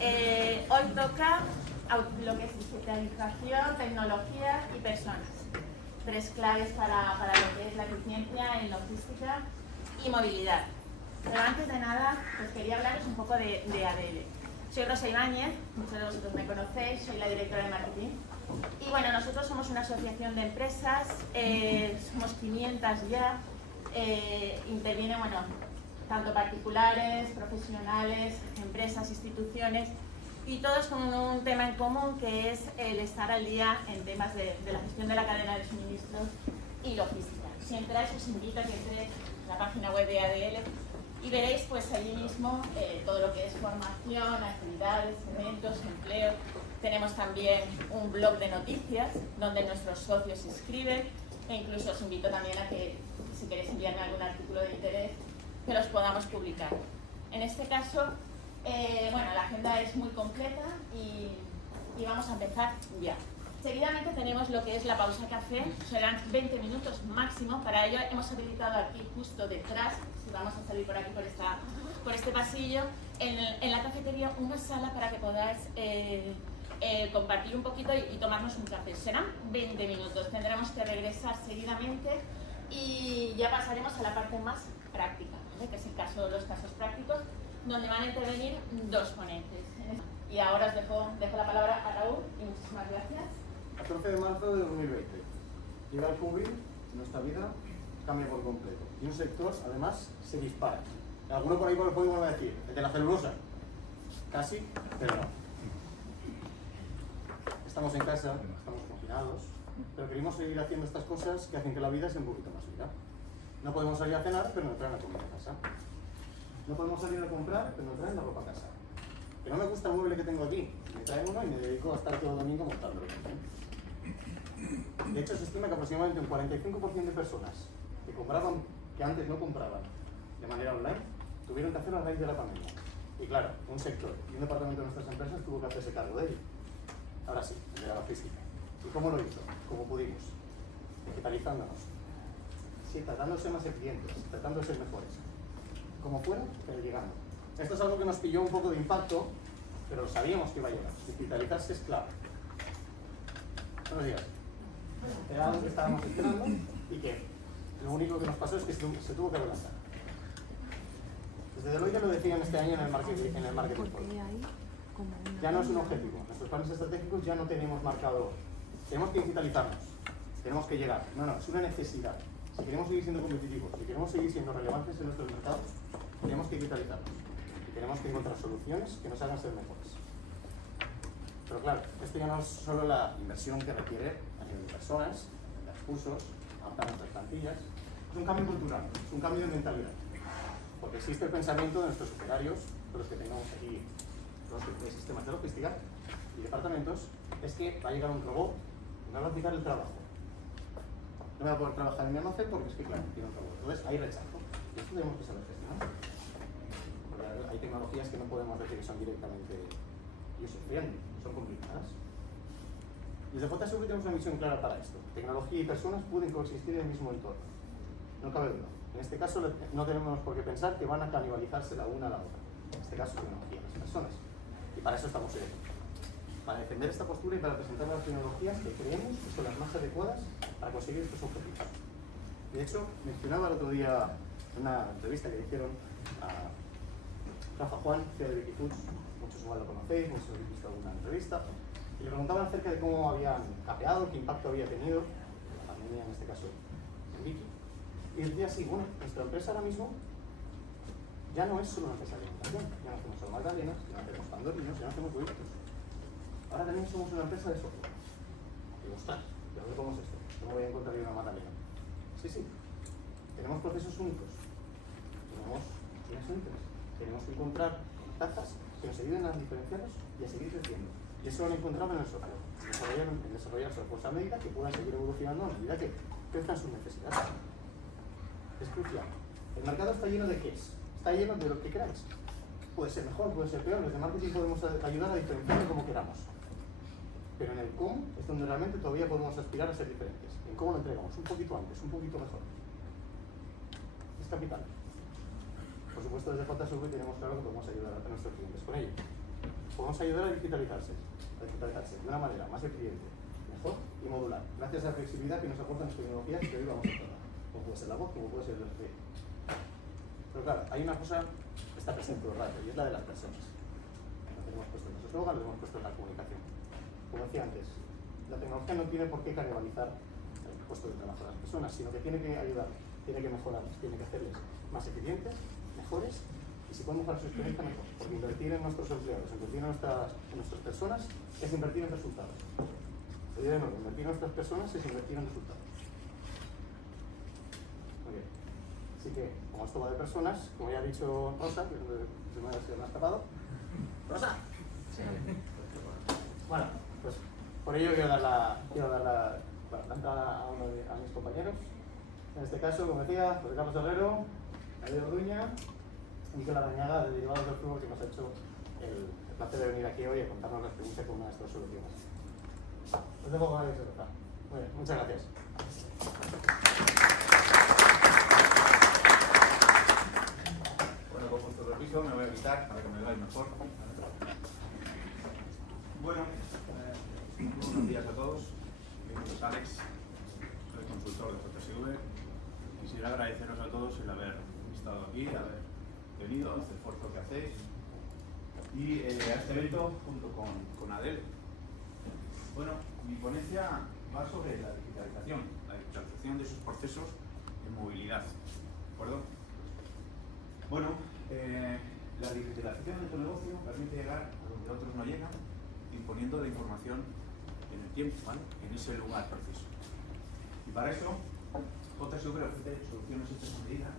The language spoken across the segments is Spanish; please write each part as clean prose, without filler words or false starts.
Hoy toca lo que es digitalización, tecnología y personas. Tres claves para lo que es la eficiencia en logística y movilidad. Pero antes de nada, pues quería hablaros un poco de ADL. Soy Rosa Ibáñez, muchos de vosotros me conocéis, soy la directora de marketing. Y bueno, nosotros somos una asociación de empresas, somos 500 ya, intervienen, bueno, tanto particulares, profesionales, empresas, instituciones, y todos con un tema en común que es el estar al día en temas de la gestión de la cadena de suministros y logística. Si entráis, os invito a que entréis en la página web de ADL y veréis pues allí mismo todo lo que es formación, actividades, eventos, empleo. Tenemos también un blog de noticias donde nuestros socios se inscriben, e incluso os invito también a que, si queréis enviarme algún artículo de interés, que los podamos publicar. En este caso, bueno, la agenda es muy completa y vamos a empezar ya. Seguidamente tenemos lo que es la pausa café, serán 20 minutos máximo. Para ello hemos habilitado aquí justo detrás, si vamos a salir por aquí por este pasillo, en la cafetería una sala para que podáis compartir un poquito y tomarnos un café. Serán 20 minutos, tendremos que regresar seguidamente y ya pasaremos a la parte más práctica, ¿vale? Que es los casos prácticos, donde van a intervenir dos ponentes. Y ahora os dejo la palabra a Raúl y muchísimas gracias. 14 de marzo de 2020. Llega el COVID, nuestra vida cambia por completo. Y un sector, además, se dispara. Alguno por ahí podemos decir, el de la celulosa. Casi, pero no. Estamos en casa, estamos confinados, pero queremos seguir haciendo estas cosas que hacen que la vida sea un poquito más vida. No podemos salir a cenar, pero nos traen la comida a casa. No podemos salir a comprar, pero nos traen la ropa a casa. Que no me gusta el mueble que tengo aquí. Me traen uno y me dedico a estar todo el domingo montándolo. De hecho, se estima que aproximadamente un 45% de personas que antes no compraban de manera online, tuvieron que hacerlo a raíz de la pandemia. Y claro, un sector y un departamento de nuestras empresas tuvo que hacerse cargo de ello. Ahora sí, de la logística. ¿Y cómo lo hizo? Como pudimos. Digitalizándonos. Sí, tratando de ser más eficientes, tratando de ser mejores. Como fuera, pero llegando. Esto es algo que nos pilló un poco de impacto, pero sabíamos que iba a llegar. Digitalizarse es clave. Buenos días. Era algo que estábamos esperando y que lo único que nos pasó es que se tuvo que adelantar. Desde Deloitte lo decían este año en el marketing. Ya no es un objetivo. Nuestros planes estratégicos ya no tenemos marcado. Tenemos que digitalizarnos. Tenemos que llegar. No, es una necesidad. Si queremos seguir siendo competitivos, si queremos seguir siendo relevantes en nuestros mercados, tenemos que digitalizarnos. Y tenemos que encontrar soluciones que nos hagan ser mejores. Pero claro, esto ya no es solo la inversión que requiere a nivel de personas, de recursos, ampliar nuestras plantillas. Es un cambio cultural, es un cambio de mentalidad. Porque existe el pensamiento de nuestros operarios, de los que tengamos aquí, los sistemas de logística y departamentos, es que va a llegar un robot y me va a aplicar el trabajo. No voy a poder trabajar en mi almacén porque es que, claro, tiene un robot. Entonces, hay rechazo. Y esto tenemos que saber gestionar. Porque hay tecnologías que no podemos decir que son directamente user-friendly, son complicadas. Desde JSV tenemos una misión clara para esto. Tecnología y personas pueden coexistir en el mismo entorno. No cabe duda. En este caso no tenemos por qué pensar que van a canibalizarse la una a la otra. En este caso, tecnología, las personas. Y para eso estamos aquí. Para defender esta postura y para presentar las tecnologías que creemos que son las más adecuadas para conseguir estos objetivos. De hecho, mencionaba el otro día en una entrevista que le hicieron a Rafa Juan, CEO de Wikifoods, muchos igual lo conocéis, muchos habéis visto alguna entrevista, y le preguntaban acerca de cómo habían capeado, qué impacto había tenido la pandemia, en este caso, en Wiki. Y decía así, bueno, nuestra empresa ahora mismo ya no es solo una empresa de alimentación, ya no hacemos solo magdalenas, ya no hacemos pandorinos, ya no hacemos huevitos. Ahora también somos una empresa de software. Digo, ostras, ¿de dónde cómo es esto? ¿Cómo voy a encontrar yo una magdalena? Sí. Tenemos procesos únicos. Tenemos máquinas únicas. Tenemos que encontrar tazas que nos ayuden a diferenciarnos y a seguir creciendo. Y eso lo han encontrado en el software. En desarrollar software a medida que puedan seguir evolucionando a medida que crezcan sus necesidades. Es crucial. El mercado está lleno de qué es. Está lleno de lo que queráis. Puede ser mejor, puede ser peor. Los de marketing podemos ayudar a diferenciarlo como queramos. Pero en el cómo es donde realmente todavía podemos aspirar a ser diferentes. En cómo lo entregamos, un poquito antes, un poquito mejor. Es capital. Por supuesto, desde JSV tenemos claro que podemos ayudar a nuestros clientes con ello. podemos ayudar a digitalizarse de una manera más eficiente, mejor y modular, gracias a la flexibilidad que nos aportan las tecnologías que hoy vamos a tratar, como puede ser la voz, como puede ser el RP. Pero claro, hay una cosa que está presente todo el rato, y es la de las personas. Lo tenemos puesto en nuestro eslogan, lo hemos puesto en la comunicación. Como decía antes, la tecnología no tiene por qué canibalizar el puesto de trabajo de las personas, sino que tiene que ayudarles, tiene que mejorarles, tiene que hacerles más eficientes, mejores, y si podemos mejorar su experiencia, mejor. Porque invertir en nuestros empleados, invertir en nuestras personas, es invertir en resultados. Lo diré de nuevo, invertir en nuestras personas es invertir en resultados. Muy bien. Así que, como esto va de personas, como ya ha dicho Rosa, que se me ha escapado. ¡Rosa! Sí. Bueno, pues por ello quiero dar la entrada a mis compañeros. En este caso, como decía, José Carlos Herrero, David Orduña y Miquel Arañaga, de Derivados del Flujo, que nos ha hecho el placer de venir aquí hoy a contarnos la experiencia con una de estas soluciones. Os dejo con la secretaria. Muy bien, muchas gracias. Bueno, con vuestro permiso me voy a quitar para que me veáis mejor. Bueno, buenos días a todos. Mi nombre es Alex, soy consultor de JSV. Quisiera agradeceros a todos el haber estado aquí, haber venido, este esfuerzo que hacéis y a este evento junto con Adel. Bueno, mi ponencia va sobre la digitalización de sus procesos en movilidad, ¿de acuerdo? Bueno, la digitalización de tu negocio permite llegar a donde otros no llegan, disponiendo de información en el tiempo, ¿vale? En ese lugar preciso. Y para eso, JSV ofrece soluciones hechas a medida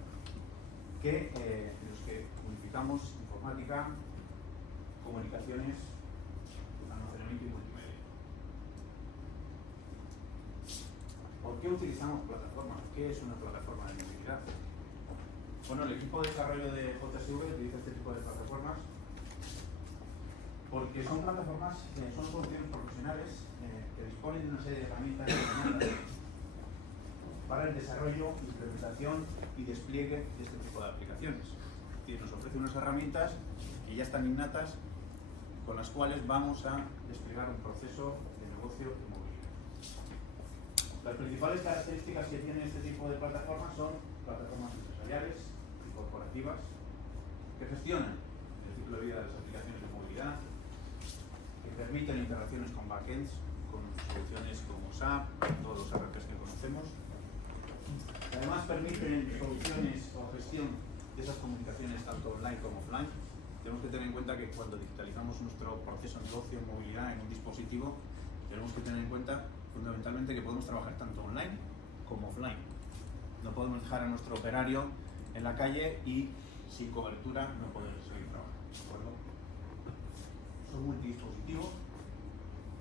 en los que unificamos informática, comunicaciones, almacenamiento y multimedia. ¿Por qué utilizamos plataformas? ¿Qué es una plataforma de movilidad? Bueno, el equipo de desarrollo de JSV utiliza este tipo de plataformas porque son plataformas, son soluciones profesionales que disponen de una serie de herramientas para el desarrollo, implementación y despliegue de este tipo de aplicaciones. Es decir, nos ofrece unas herramientas que ya están innatas con las cuales vamos a desplegar un proceso de negocio y movilidad. Las principales características que tiene este tipo de plataformas son plataformas empresariales y corporativas que gestionan el ciclo de vida de las aplicaciones de movilidad, que permiten interacciones con backends, con soluciones como SAP, todos los RPs que conocemos. Además permiten soluciones o gestión de esas comunicaciones tanto online como offline. Tenemos que tener en cuenta que cuando digitalizamos nuestro proceso de negocio en movilidad en un dispositivo, tenemos que tener en cuenta fundamentalmente que podemos trabajar tanto online como offline. No podemos dejar a nuestro operario en la calle y sin cobertura no poder seguir trabajando, ¿de acuerdo? Son multidispositivos,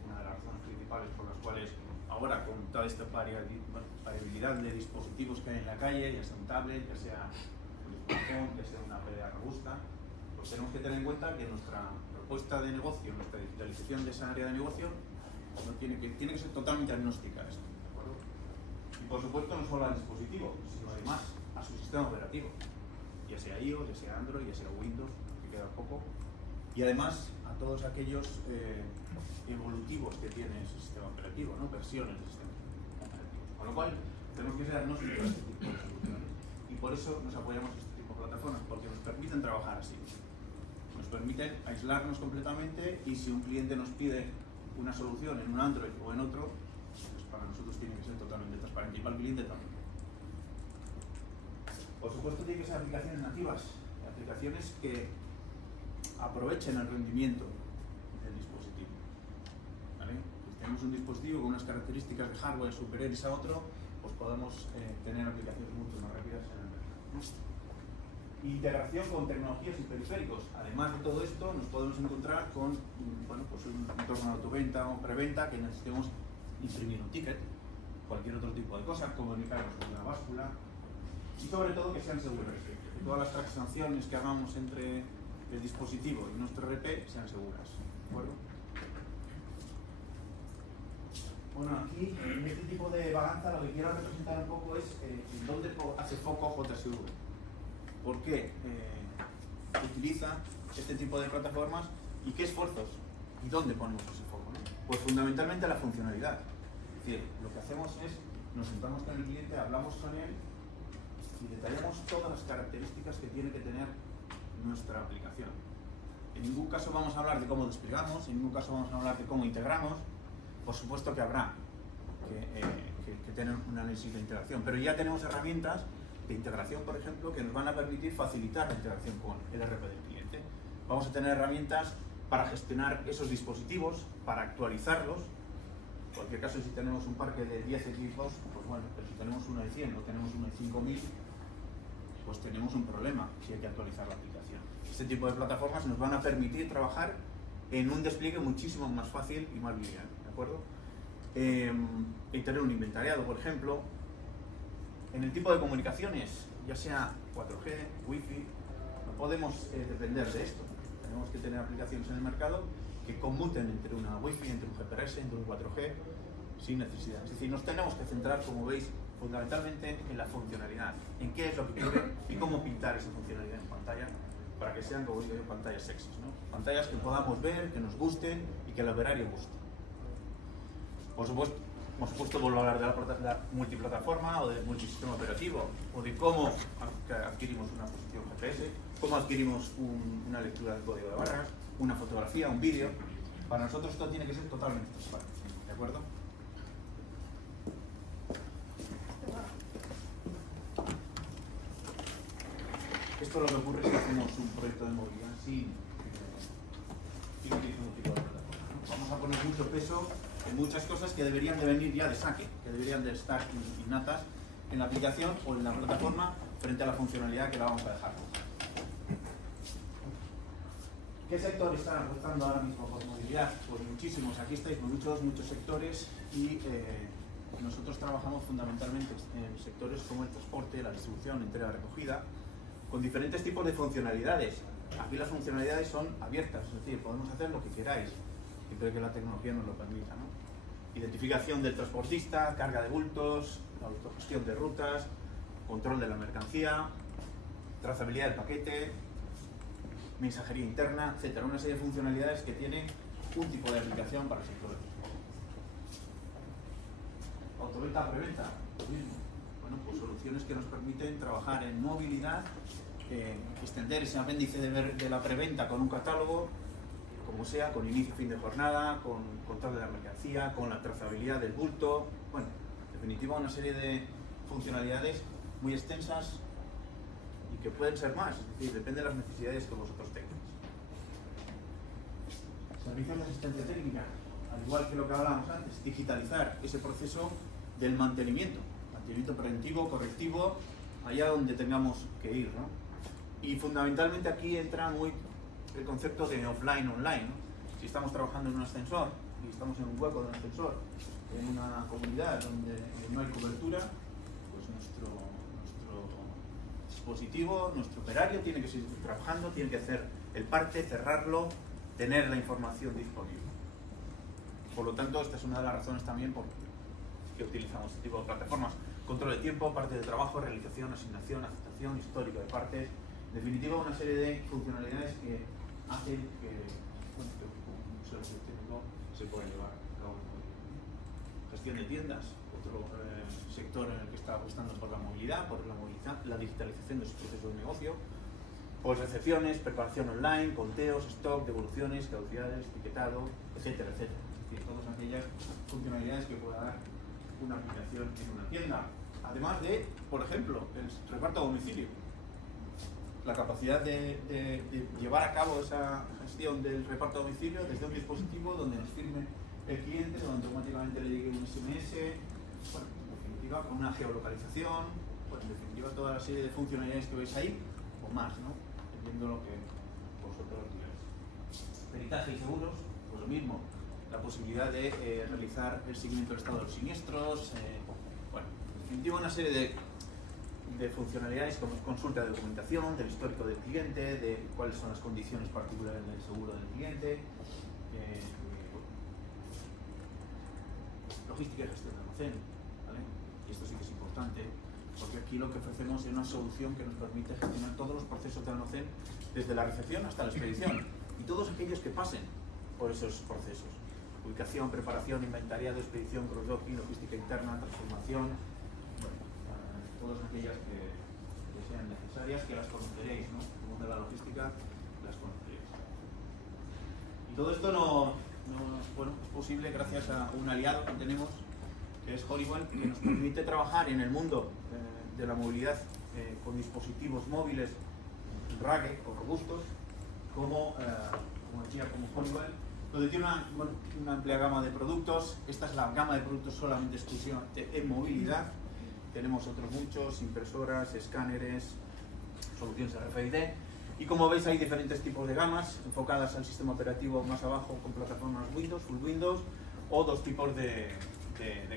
una de las razones principales por las cuales ahora con toda esta variabilidad de dispositivos que hay en la calle, ya sea un tablet, ya sea un smartphone, ya sea una PDA robusta, pues tenemos que tener en cuenta que nuestra propuesta de negocio, nuestra digitalización de esa área de negocio, tiene que ser totalmente agnóstica a esto, ¿de acuerdo? Y por supuesto no solo al dispositivo, sino además a su sistema operativo, ya sea iOS, ya sea Android, ya sea Windows, que queda poco, y además a todos aquellos evolutivos que tiene ese sistema operativo, ¿no? Versiones del sistema operativo. Con lo cual, tenemos que ser agnósticos a este tipo de soluciones. Y por eso nos apoyamos en este tipo de plataformas, porque nos permiten trabajar así. Nos permiten aislarnos completamente y si un cliente nos pide una solución en un Android o en otro, pues para nosotros tiene que ser totalmente transparente y para el cliente también. Por supuesto, tiene que ser aplicaciones nativas, aplicaciones que aprovechen el rendimiento del dispositivo. ¿Vale? Si tenemos un dispositivo con unas características de hardware superiores a otro, pues podemos tener aplicaciones mucho más rápidas en el mercado. Integración con tecnologías y periféricos. Además de todo esto, nos podemos encontrar con pues un entorno de autoventa o preventa que necesitemos imprimir un ticket, cualquier otro tipo de cosa, comunicarnos con una báscula y sobre todo que sean seguras. Que todas las transacciones que hagamos entre el dispositivo y nuestro RP sean seguras. ¿De acuerdo? Bueno, aquí en este tipo de balanza lo que quiero representar un poco es en dónde hace foco JSV. ¿Por qué utiliza este tipo de plataformas? ¿Y qué esfuerzos? ¿Y dónde ponemos ese foco, ¿no? Pues fundamentalmente la funcionalidad. Es decir, lo que hacemos es, nos sentamos con el cliente, hablamos con él y detallamos todas las características que tiene que tener nuestra aplicación. En ningún caso vamos a hablar de cómo desplegamos, en ningún caso vamos a hablar de cómo integramos. Por supuesto que habrá que tener un análisis de integración, pero ya tenemos herramientas de integración, por ejemplo, que nos van a permitir facilitar la integración con el ERP del cliente. Vamos a tener herramientas para gestionar esos dispositivos, para actualizarlos. En cualquier caso, si tenemos un parque de 10 equipos, pues bueno, pero si tenemos uno de 100 o tenemos uno de 5000, pues tenemos un problema si hay que actualizar la aplicación. Este tipo de plataformas nos van a permitir trabajar en un despliegue muchísimo más fácil y más lineal, ¿de acuerdo? Y tener un inventariado, por ejemplo. En el tipo de comunicaciones, ya sea 4G, Wi-Fi, no podemos depender de esto. Tenemos que tener aplicaciones en el mercado que conmuten entre una Wi-Fi, entre un GPRS, entre un 4G, sin necesidad. Es decir, nos tenemos que centrar, como veis, fundamentalmente en la funcionalidad, en qué es lo que quiere y cómo pintar esa funcionalidad en pantalla para que sean, como digo, pantallas sexys, ¿no? Pantallas que podamos ver, que nos gusten y que al operario guste. Por supuesto, vuelvo a hablar de la multiplataforma o del multisistema operativo, o de cómo adquirimos una posición GPS, cómo adquirimos una lectura del código de barras, una fotografía, un vídeo. Para nosotros esto tiene que ser totalmente transparente, ¿de acuerdo? Esto lo que ocurre es que hacemos un proyecto de movilidad sin utilizar un tipo de plataforma, ¿no? Vamos a poner mucho peso en muchas cosas que deberían de venir ya de saque, que deberían de estar innatas en la aplicación o en la plataforma frente a la funcionalidad que la vamos a dejar. ¿Qué sector está apostando ahora mismo por movilidad? Pues muchísimos. Aquí estáis muchos sectores y nosotros trabajamos fundamentalmente en sectores como el transporte, la distribución, entrega, recogida, con diferentes tipos de funcionalidades. Aquí las funcionalidades son abiertas, es decir, podemos hacer lo que queráis, siempre que la tecnología nos lo permita, ¿no? Identificación del transportista, carga de bultos, autogestión de rutas, control de la mercancía, trazabilidad del paquete, mensajería interna, etcétera. Una serie de funcionalidades que tienen un tipo de aplicación para el sector. Autoventa, preventa, lo mismo. Bueno, pues soluciones que nos permiten trabajar en movilidad, extender ese apéndice de la preventa con un catálogo, como sea, con inicio y fin de jornada, con control de la mercancía, con la trazabilidad del bulto. Bueno, en definitiva, una serie de funcionalidades muy extensas y que pueden ser más, es decir, depende de las necesidades que vosotros tengáis. Servicios de asistencia técnica, al igual que lo que hablábamos antes, digitalizar ese proceso del mantenimiento preventivo, correctivo, allá donde tengamos que ir, ¿no? Y fundamentalmente aquí entra muy el concepto de offline-online, ¿no? Si estamos trabajando en un ascensor y estamos en un hueco de un ascensor, en una comunidad donde no hay cobertura, pues nuestro dispositivo, nuestro operario tiene que seguir trabajando, tiene que hacer el parte, cerrarlo, tener la información disponible. Por lo tanto, esta es una de las razones también por que utilizamos este tipo de plataformas. Control de tiempo, parte de trabajo, realización, asignación, aceptación, histórico de partes. En definitiva, una serie de funcionalidades que hacen que, bueno, que un servicio técnico se pueda llevar a cabo. Gestión de tiendas, otro sector en el que está apostando por la movilidad, la digitalización de su proceso de negocio. Pues recepciones, preparación online, conteos, stock, devoluciones, caducidades, etiquetado, etcétera, etcétera. Es decir, todas aquellas funcionalidades que pueda dar una aplicación en una tienda. Además de, por ejemplo, el reparto a domicilio. La capacidad de llevar a cabo esa gestión del reparto a domicilio desde un dispositivo donde nos firme el cliente, donde automáticamente le llegue un SMS, bueno, en definitiva, con una geolocalización, pues en definitiva toda la serie de funcionalidades que veis ahí, o más, ¿no? Dependiendo lo que vosotros digáis. Peritaje y seguros, pues lo mismo. La posibilidad de realizar el seguimiento del estado de los siniestros, bueno, en definitiva una serie de funcionalidades como consulta de documentación, del histórico del cliente, de cuáles son las condiciones particulares del seguro del cliente, logística y gestión de almacén, ¿vale? Y esto sí que es importante, porque aquí lo que ofrecemos es una solución que nos permite gestionar todos los procesos de almacén desde la recepción hasta la expedición. y todos aquellos que pasen por esos procesos. Ubicación, preparación, inventariado, expedición, cross-docking, logística interna, transformación, bueno, todas aquellas que sean necesarias, que las conoceréis, ¿no? El mundo de la logística las conoceréis. Y todo esto bueno, es posible gracias a un aliado que tenemos, que es Honeywell, que nos permite trabajar en el mundo de la movilidad con dispositivos móviles rugged o robustos, como decía, como Honeywell, donde tiene una amplia gama de productos. Esta es la gama de productos solamente exclusivamente en movilidad. Tenemos otros muchos, impresoras, escáneres, soluciones RFID. Y como veis, hay diferentes tipos de gamas enfocadas al sistema operativo más abajo con plataformas Windows, Full Windows, o dos tipos de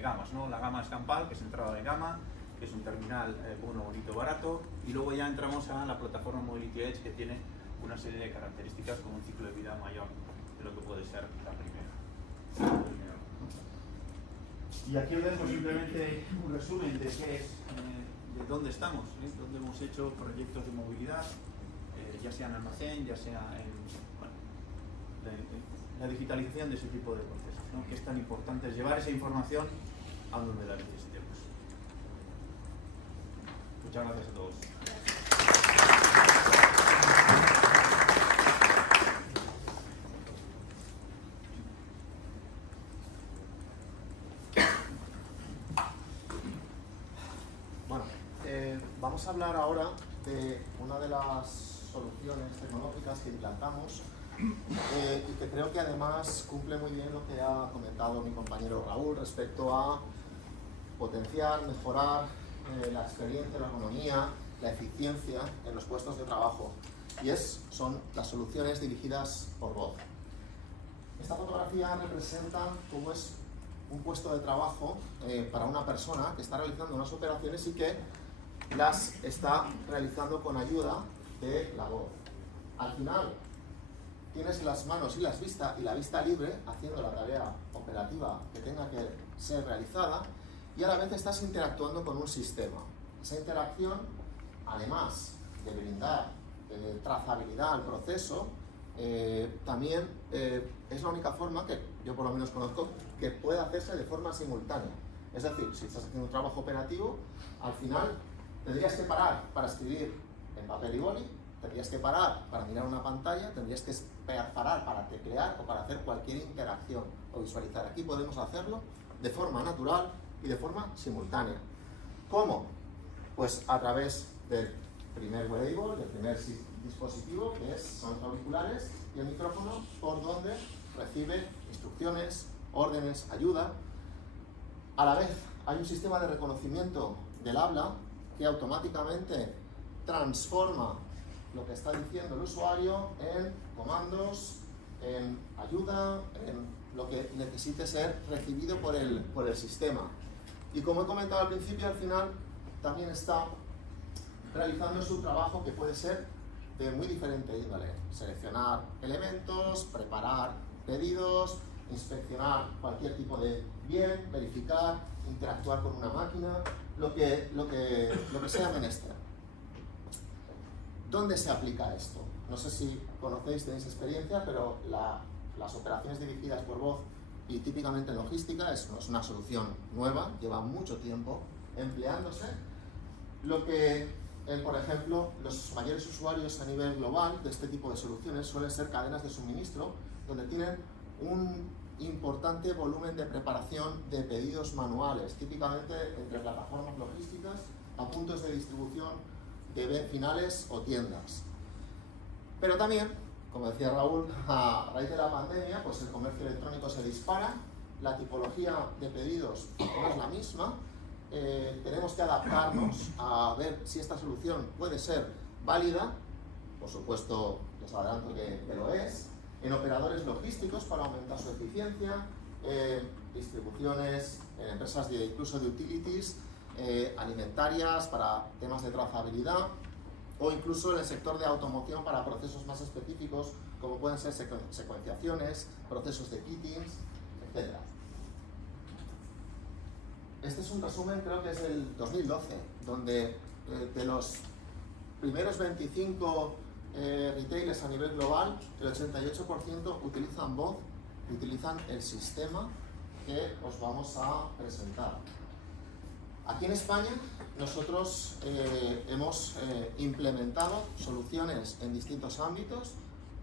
gamas, ¿no? La gama Scampal, que es entrada de gama, que es un terminal bueno, bonito, barato, y luego ya entramos a la plataforma Mobility Edge, que tiene una serie de características con un ciclo de vida mayor de lo que puede ser la primera. Y aquí os dejo simplemente un resumen de qué es, de dónde estamos, dónde hemos hecho proyectos de movilidad, ya sea en almacén, ya sea en la digitalización de ese tipo de procesos, ¿no? Que es tan importante es llevar esa información a donde la necesitemos. Muchas gracias a todos. Bueno, vamos a hablar ahora de una de las soluciones tecnológicas que implantamos y que creo que además cumple muy bien lo que ha comentado mi compañero Raúl respecto a potenciar, mejorar la experiencia, la ergonomía, la eficiencia en los puestos de trabajo, y son las soluciones dirigidas por voz. Esta fotografía representa cómo es un puesto de trabajo para una persona que está realizando unas operaciones y que las está realizando con ayuda de la voz. Al final tienes las manos y la vista libre haciendo la tarea operativa que tenga que ser realizada, y a la vez estás interactuando con un sistema. Esa interacción, además de brindar trazabilidad al proceso, también es la única forma que yo por lo menos conozco que puede hacerse de forma simultánea. Es decir, si estás haciendo un trabajo operativo, al final tendrías que parar para escribir en papel y boli, tendrías que parar para mirar una pantalla, tendrías que parar para teclear o para hacer cualquier interacción o visualizar. Aquí podemos hacerlo de forma natural y de forma simultánea. ¿Cómo? Pues a través del primer wearable, del primer dispositivo, que son los auriculares y el micrófono, por donde recibe instrucciones, órdenes, ayuda. A la vez hay un sistema de reconocimiento del habla que automáticamente transforma lo que está diciendo el usuario en comandos, en ayuda, en lo que necesite ser recibido por el sistema. Y como he comentado al principio, al final también está realizando su trabajo, que puede ser de muy diferente índole: seleccionar elementos, preparar pedidos, inspeccionar cualquier tipo de bien, verificar, interactuar con una máquina, lo que sea menester. ¿Dónde se aplica esto? No sé si conocéis, tenéis experiencia, pero las operaciones dirigidas por voz, y típicamente en logística, es una solución nueva, lleva mucho tiempo empleándose. Lo que, por ejemplo, los mayores usuarios a nivel global de este tipo de soluciones suelen ser cadenas de suministro, donde tienen un importante volumen de preparación de pedidos manuales, típicamente entre plataformas logísticas a puntos de distribución de finales o tiendas. Pero también, como decía Raúl, a raíz de la pandemia, pues el comercio electrónico se dispara, la tipología de pedidos no es la misma, tenemos que adaptarnos a ver si esta solución puede ser válida. Por supuesto, les adelanto que lo es, en operadores logísticos para aumentar su eficiencia, distribuciones, en empresas incluso de utilities, alimentarias para temas de trazabilidad, o incluso en el sector de automoción para procesos más específicos como pueden ser secuenciaciones, procesos de kittings, etc. Este es un resumen, creo que es del 2012, donde de los primeros 25 retailers a nivel global, el 88% utilizan voz, utilizan el sistema que os vamos a presentar. Aquí en España nosotros hemos implementado soluciones en distintos ámbitos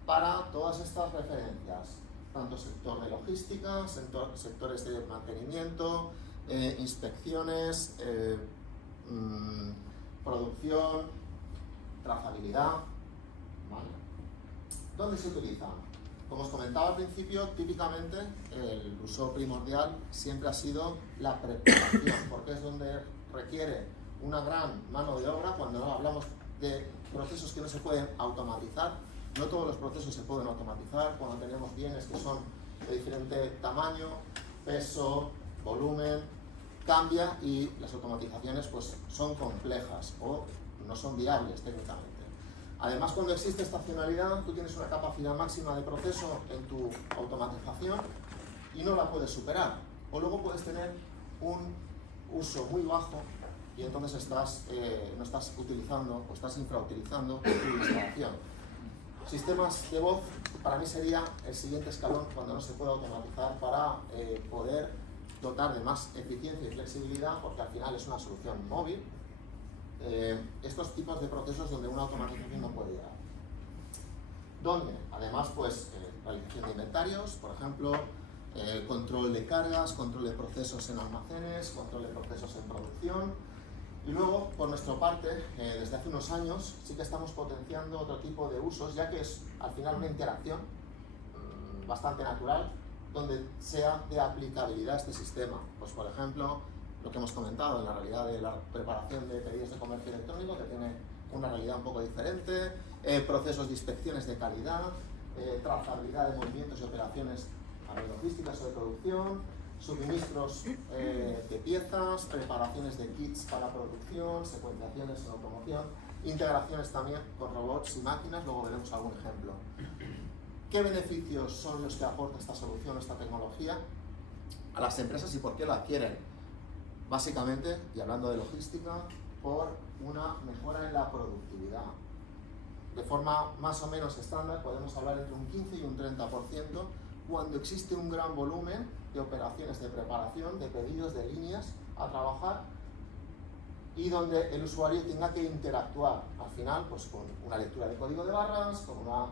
para todas estas referencias, tanto sector de logística, sectores de mantenimiento, inspecciones, producción, trazabilidad, ¿vale? ¿Dónde se utilizan? Como os comentaba al principio, típicamente el uso primordial siempre ha sido la preparación, porque es donde requiere una gran mano de obra. Cuando hablamos de procesos que no se pueden automatizar, no todos los procesos se pueden automatizar. Cuando tenemos bienes que son de diferente tamaño, peso, volumen, cambia y las automatizaciones pues son complejas o no son viables técnicamente. Además, cuando existe estacionalidad, tú tienes una capacidad máxima de proceso en tu automatización y no la puedes superar. O luego puedes tener un uso muy bajo y entonces no estás utilizando o estás infrautilizando tu instalación. Sistemas de voz para mí sería el siguiente escalón cuando no se puede automatizar para poder dotar de más eficiencia y flexibilidad, porque al final es una solución móvil. Estos tipos de procesos donde una automatización no puede llegar. Donde, además, pues, realización de inventarios, por ejemplo, control de cargas, control de procesos en almacenes, control de procesos en producción. Y luego, por nuestra parte, desde hace unos años, sí que estamos potenciando otro tipo de usos, ya que es al final una interacción bastante natural, donde sea de aplicabilidad este sistema. Pues, por ejemplo, lo que hemos comentado en la realidad de la preparación de pedidos de comercio electrónico, que tiene una realidad un poco diferente, procesos de inspecciones de calidad, trazabilidad de movimientos y operaciones logísticas o de producción, suministros de piezas, preparaciones de kits para producción, secuenciaciones en automoción, integraciones también con robots y máquinas. Luego veremos algún ejemplo. ¿Qué beneficios son los que aporta esta solución, esta tecnología a las empresas y por qué la adquieren? Básicamente, y hablando de logística, por una mejora en la productividad. De forma más o menos estándar podemos hablar entre un 15 y un 30% cuando existe un gran volumen de operaciones de preparación, de pedidos, de líneas a trabajar y donde el usuario tenga que interactuar al final pues con una lectura de código de barras, con una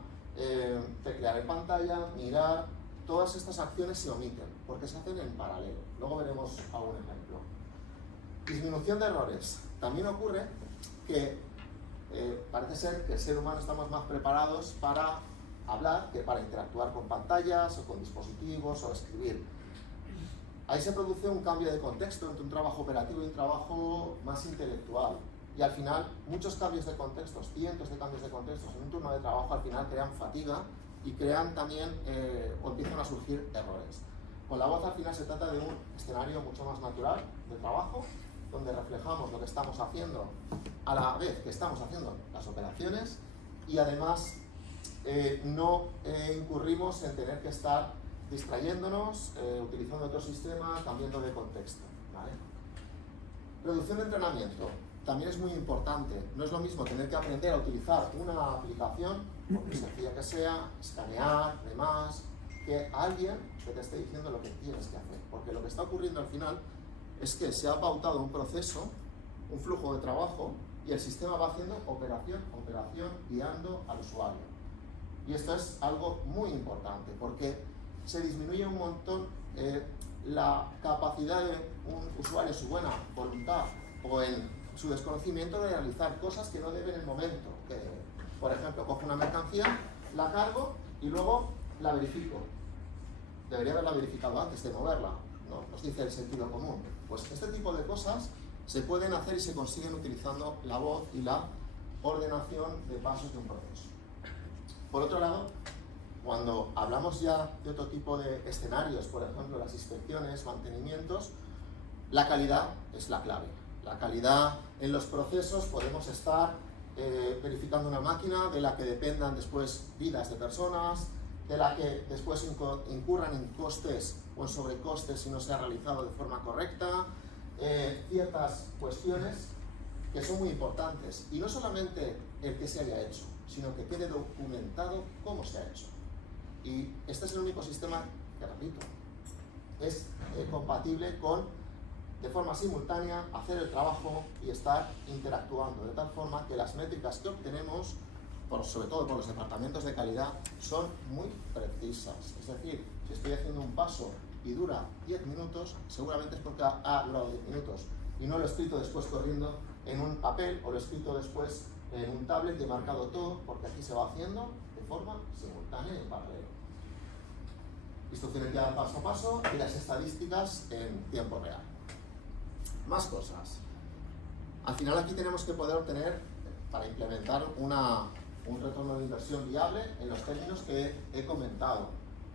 teclear en pantalla, mirar. Todas estas acciones se omiten porque se hacen en paralelo. Luego veremos algún ejemplo. Disminución de errores. También ocurre que parece ser que el ser humano estamos más preparados para hablar que para interactuar con pantallas o con dispositivos o escribir. Ahí se produce un cambio de contexto entre un trabajo operativo y un trabajo más intelectual. Y al final, muchos cambios de contextos, cientos de cambios de contextos en un turno de trabajo al final crean fatiga y crean también o empiezan a surgir errores. Con la voz al final se trata de un escenario mucho más natural de trabajo, donde reflejamos lo que estamos haciendo a la vez que estamos haciendo las operaciones y además no incurrimos en tener que estar distrayéndonos, utilizando otro sistema, cambiando de contexto, ¿vale? Reducción de entrenamiento también es muy importante. No es lo mismo tener que aprender a utilizar una aplicación, por muy sencilla que sea, escanear, demás, que alguien que te esté diciendo lo que tienes que hacer. Porque lo que está ocurriendo al final es que se ha pautado un proceso, un flujo de trabajo, y el sistema va haciendo operación, guiando al usuario. Y esto es algo muy importante, porque se disminuye un montón la capacidad de un usuario, su buena voluntad o en su desconocimiento de realizar cosas que no debe en el momento. Por ejemplo, cojo una mercancía, la cargo y luego la verifico. Debería haberla verificado antes de moverla, ¿no? Nos dice el sentido común. Pues este tipo de cosas se pueden hacer y se consiguen utilizando la voz y la ordenación de pasos de un proceso. Por otro lado, cuando hablamos ya de otro tipo de escenarios, por ejemplo, las inspecciones, mantenimientos, la calidad es la clave. La calidad en los procesos, podemos estar verificando una máquina de la que dependan después vidas de personas, de la que después incurran en costes o en sobrecostes si no se ha realizado de forma correcta, ciertas cuestiones que son muy importantes. Y no solamente el que se haya hecho, sino que quede documentado cómo se ha hecho. Y este es el único sistema que, repito, es compatible con, de forma simultánea, hacer el trabajo y estar interactuando, de tal forma que las métricas que obtenemos, sobre todo por los departamentos de calidad, son muy precisas. Es decir, si estoy haciendo un paso y dura 10 minutos, seguramente es porque ha durado 10 minutos y no lo he escrito después corriendo en un papel o lo he escrito después en un tablet y he marcado todo, porque aquí se va haciendo de forma simultánea y en paralelo. Instrucciones guiadas paso a paso y las estadísticas en tiempo real. Más cosas. Al final aquí tenemos que poder obtener, para implementar un retorno de inversión viable en los términos que he comentado: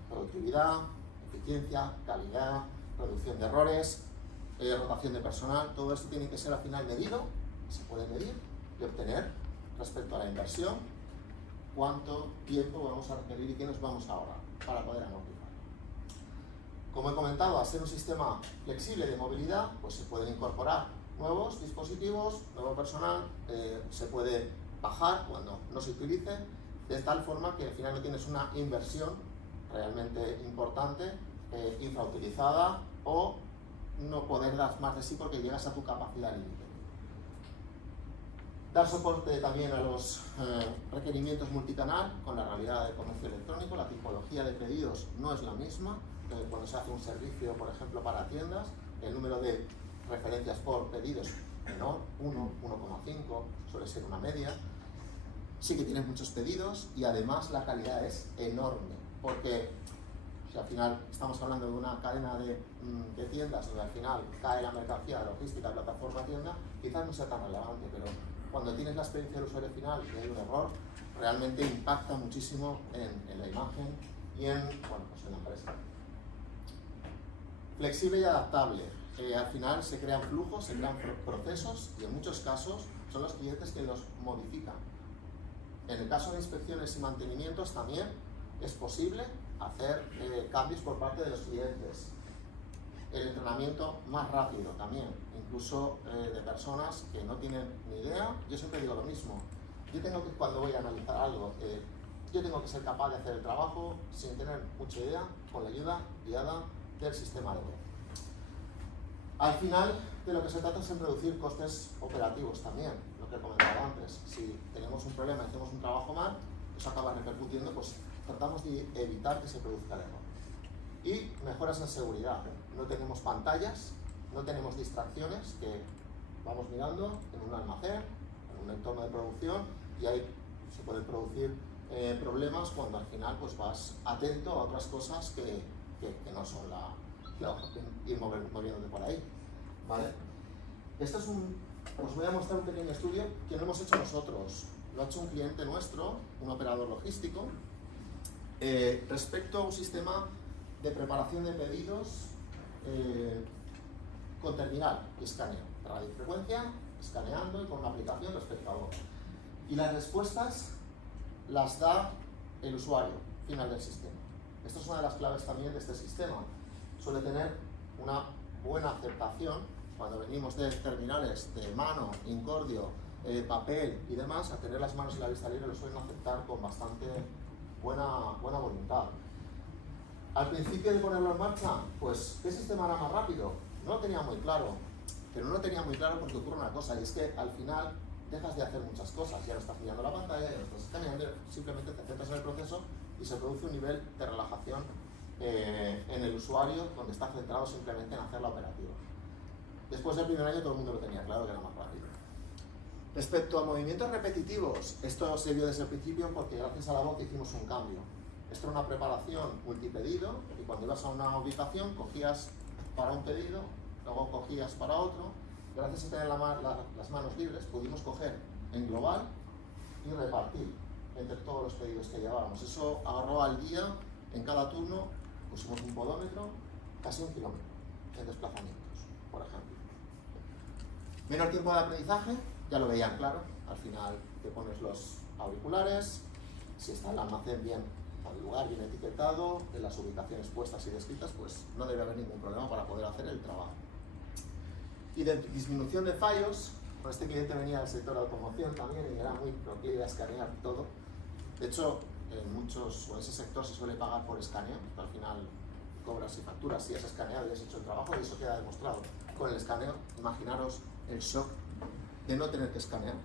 productividad, eficiencia, calidad, reducción de errores, rotación de personal. Todo esto tiene que ser al final medido, se puede medir y obtener respecto a la inversión cuánto tiempo vamos a requerir y qué nos vamos a ahorrar para poder amortizar. Como he comentado, al ser un sistema flexible de movilidad, pues se pueden incorporar nuevos dispositivos, nuevo personal, se puede bajar cuando no se utilice, de tal forma que al final no tienes una inversión realmente importante, infrautilizada, o no poder dar más de sí porque llegas a tu capacidad límite. Dar soporte también a los requerimientos multicanal con la realidad del comercio electrónico. La tipología de pedidos no es la misma cuando se hace un servicio, por ejemplo, para tiendas. El número de referencias por pedido es menor, 1, 1,5, suele ser una media. Sí que tienes muchos pedidos y además la calidad es enorme, porque si al final estamos hablando de una cadena de tiendas donde al final cae la mercancía, la logística, la plataforma tienda, quizás no sea tan relevante, pero cuando tienes la experiencia del usuario final y hay un error, realmente impacta muchísimo en la imagen y en la empresa. Flexible y adaptable. Al final se crean flujos, se crean procesos y en muchos casos son los clientes que los modifican. En el caso de inspecciones y mantenimientos también es posible hacer cambios por parte de los clientes. El entrenamiento más rápido también, incluso de personas que no tienen ni idea. Yo siempre digo lo mismo: yo tengo que, cuando voy a analizar algo, yo tengo que ser capaz de hacer el trabajo sin tener mucha idea, con la ayuda guiada del sistema de web. Al final, de lo que se trata es en reducir costes operativos también, lo que he comentado antes. Si tenemos un problema y hacemos un trabajo mal, eso acaba repercutiendo, pues tratamos de evitar que se produzca el error. Y mejoras en seguridad. No tenemos pantallas, no tenemos distracciones que vamos mirando en un almacén, en un entorno de producción, y ahí se pueden producir problemas cuando al final pues vas atento a otras cosas que no son ir moviéndote por ahí. ¿Vale? Esto es os voy a mostrar un pequeño estudio que no hemos hecho nosotros, lo ha hecho un cliente nuestro, un operador logístico, respecto a un sistema de preparación de pedidos con terminal y escaneo, radiofrecuencia, escaneando y con una aplicación respecto a otro. Y las respuestas las da el usuario final del sistema. Esto es una de las claves también de este sistema. Suele tener una buena aceptación cuando venimos de terminales de mano, incordio, papel y demás, a tener las manos y la vista libre lo suelen aceptar con bastante buena voluntad. Al principio de ponerlo en marcha, pues, ¿qué sistema era más rápido? No lo tenía muy claro, pero no lo tenía muy claro porque ocurre una cosa, y es que al final dejas de hacer muchas cosas, ya no estás mirando la pantalla, ya no estás escaneando, simplemente te centras en el proceso y se produce un nivel de relajación en el usuario donde está centrado simplemente en hacer la operativa. Después del primer año todo el mundo lo tenía claro que era más rápido. Respecto a movimientos repetitivos, esto se vio desde el principio porque gracias a la voz hicimos un cambio. Esto era una preparación multipedido y cuando ibas a una ubicación cogías para un pedido, luego cogías para otro. Gracias a tener las manos libres pudimos coger en global y repartir entre todos los pedidos que llevábamos. Eso ahorró al día, en cada turno pusimos un podómetro, casi 1 kilómetro en desplazamientos, por ejemplo. Menor tiempo de aprendizaje, ya lo veían claro, al final te pones los auriculares, si está el almacén bien al lugar, bien etiquetado, en las ubicaciones puestas y descritas, pues no debe haber ningún problema para poder hacer el trabajo. Y de disminución de fallos, pues este cliente venía del sector de automoción también y era muy proclive a escanear todo. De hecho, en ese sector se suele pagar por escaneo, que al final cobras y facturas si has escaneado y has hecho el trabajo, y eso queda demostrado con el escaneo. Imaginaros el shock de no tener que escanear,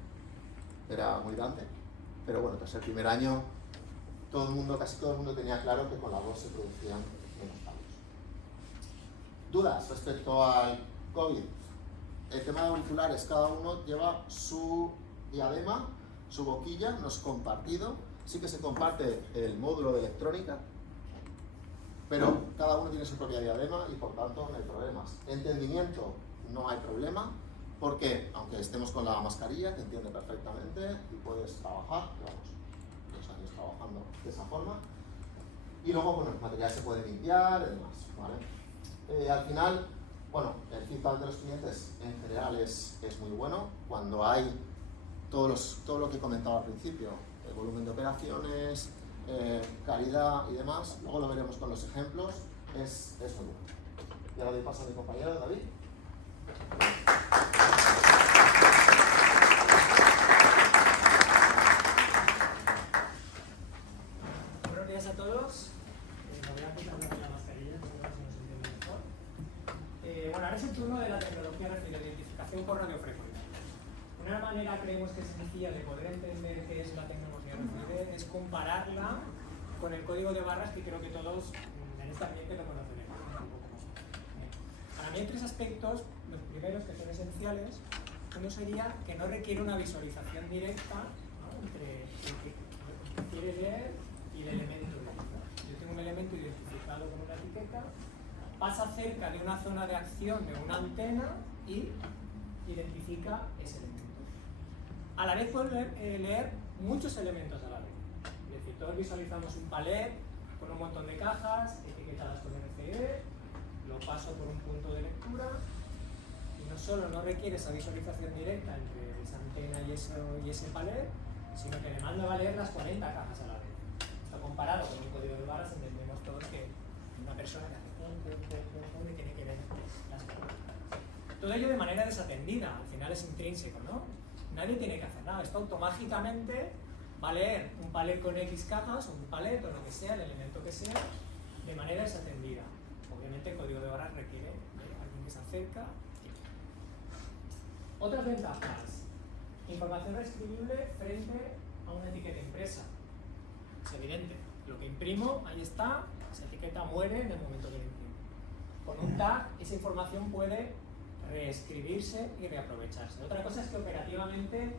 era muy grande, pero bueno, tras el primer año casi todo el mundo tenía claro que con la voz se producían menos fallos. ¿Dudas respecto al COVID? El tema de auriculares, cada uno lleva su diadema, su boquilla, no es compartido, sí que se comparte el módulo de electrónica, pero cada uno tiene su propia diadema y por tanto no hay problemas. Entendimiento, no hay problema, porque aunque estemos con la mascarilla, te entiende perfectamente y puedes trabajar, llevamos 2 años trabajando de esa forma, y luego, bueno, el material se puede limpiar y demás, ¿vale? Al final, bueno, el feedback de los clientes en general es muy bueno. Cuando hay todo lo que comentaba al principio, el volumen de operaciones, calidad y demás, luego lo veremos con los ejemplos, es muy bueno. Y ahora doy paso a mi compañero David. Buenos días a todos. Me voy a quitar la mascarilla, para que se nos entienda mejor. Bueno, ahora es el turno de la tecnología de identificación por radiofrecuencia. Una manera, creemos que es sencilla, de poder entender qué es la tecnología RFID es compararla con el código de barras, que creo que todos en este ambiente lo conoceremos un poco más. Para mí hay 3 aspectos, los primeros que son esenciales. Uno sería que no requiere una visualización directa, ¿no?, entre el que quiere leer y el elemento de leer. Yo tengo un elemento identificado con una etiqueta, pasa cerca de una zona de acción de una antena y identifica ese elemento. A la vez puedo leer muchos elementos a la vez. Es decir, todos visualizamos un palet con un montón de cajas etiquetadas con RFID, lo paso por un punto de lectura y no solo no requiere esa visualización directa entre esa antena y ese palet, sino que le mando a leer las 40 cajas a la vez. Esto comparado con un código de barras, entendemos todos que una persona que hace y tiene que ver las 40. Todo ello de manera desatendida, al final es intrínseco, ¿no? Nadie tiene que hacer nada, esto automáticamente va a leer un palet con X cajas o un palet o lo que sea, el elemento que sea, de manera desatendida. Obviamente el código de barras requiere de alguien que se acerca. Otras ventajas: información reescribible frente a una etiqueta impresa. Es evidente, lo que imprimo, ahí está, esa etiqueta muere en el momento que la imprimo. Con un tag, esa información puede reescribirse y reaprovecharse. Otra cosa es que operativamente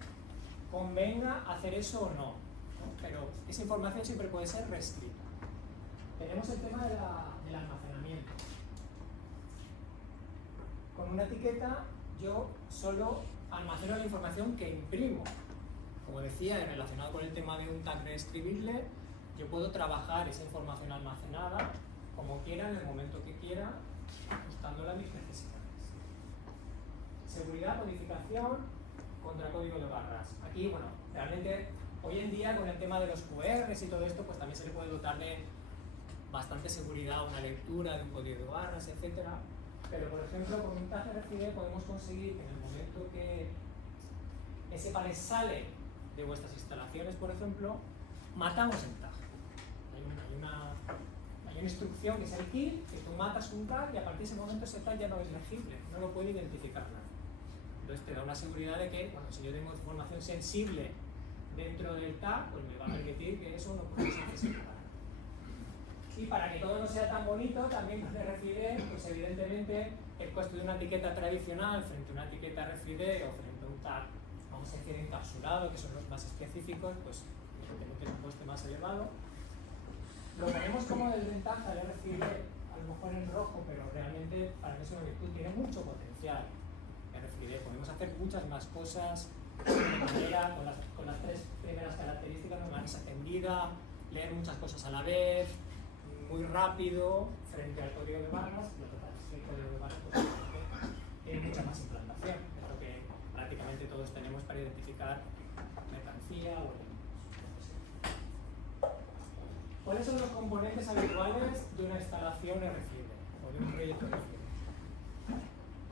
convenga hacer eso o no, ¿no? Pero esa información siempre puede ser reescrita. Tenemos el tema del almacenamiento. Con una etiqueta yo solo almaceno la información que imprimo. Como decía, relacionado con el tema de un tag reescribible, yo puedo trabajar esa información almacenada como quiera, en el momento que quiera, ajustándola a mis necesidades. Seguridad, codificación contra código de barras. Aquí, bueno, realmente hoy en día con el tema de los QRs y todo esto, pues también se le puede dotar de bastante seguridad a una lectura de un código de barras, etcétera. Pero, por ejemplo, con un tag RFID podemos conseguir que en el momento que ese palet sale de vuestras instalaciones, por ejemplo, matamos el tag. Hay una instrucción que es el kill, que tú matas un tag y a partir de ese momento ese tag ya no es legible, no lo puede identificar nada. Entonces te da una seguridad de que, bueno, si yo tengo información sensible dentro del tag, pues me va a permitir que eso no pueda ser accesible. Y para que todo no sea tan bonito, también con RFID, pues evidentemente el coste de una etiqueta tradicional frente a una etiqueta RFID o frente a un tag, vamos a decir, encapsulado, que son los más específicos, pues evidentemente es un coste más elevado. Lo ponemos como desventaja el RFID, a lo mejor en rojo, pero realmente para mí es una virtud, tiene mucho potencial. RFID, podemos hacer muchas más cosas de manera, con las 3 primeras características, de manera desatendida, leer muchas cosas a la vez, muy rápido frente al código de barras. Lo total es que el código de barras pues, tiene mucha más implantación, es lo que prácticamente todos tenemos para identificar mercancía o ¿cuáles son los componentes habituales de una instalación RFID o de un proyecto RFID?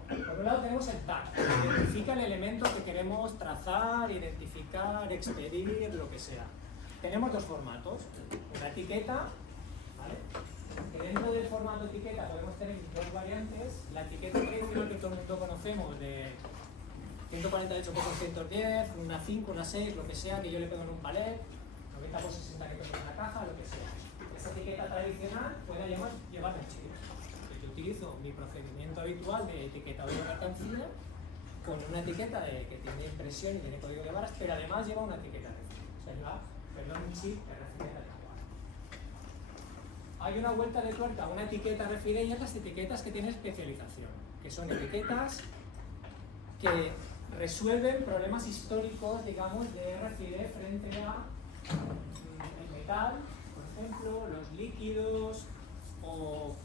Por un lado tenemos el tag, que identifica el elemento que queremos trazar, identificar, expedir, lo que sea. tenemos dos formatos. Una etiqueta, ¿vale? Que dentro del formato etiqueta podemos tener dos variantes. La etiqueta tradicional que todo el mundo conocemos de 148 por 110, una 5, una 6, lo que sea, que yo le pego en un palet, 90 por 60 que tengo en una caja, lo que sea. Esa etiqueta tradicional puede llevar el chip. Yo utilizo mi procedimiento habitual de etiquetado de mercancía con una etiqueta que tiene impresión y tiene código de barras, pero además lleva una etiqueta de un chip RFID adecuado. Hay una vuelta de tuerca a una etiqueta RFID y es las etiquetas que tienen especialización, que son etiquetas que resuelven problemas históricos, digamos, de RFID frente a el metal, por ejemplo, los líquidos o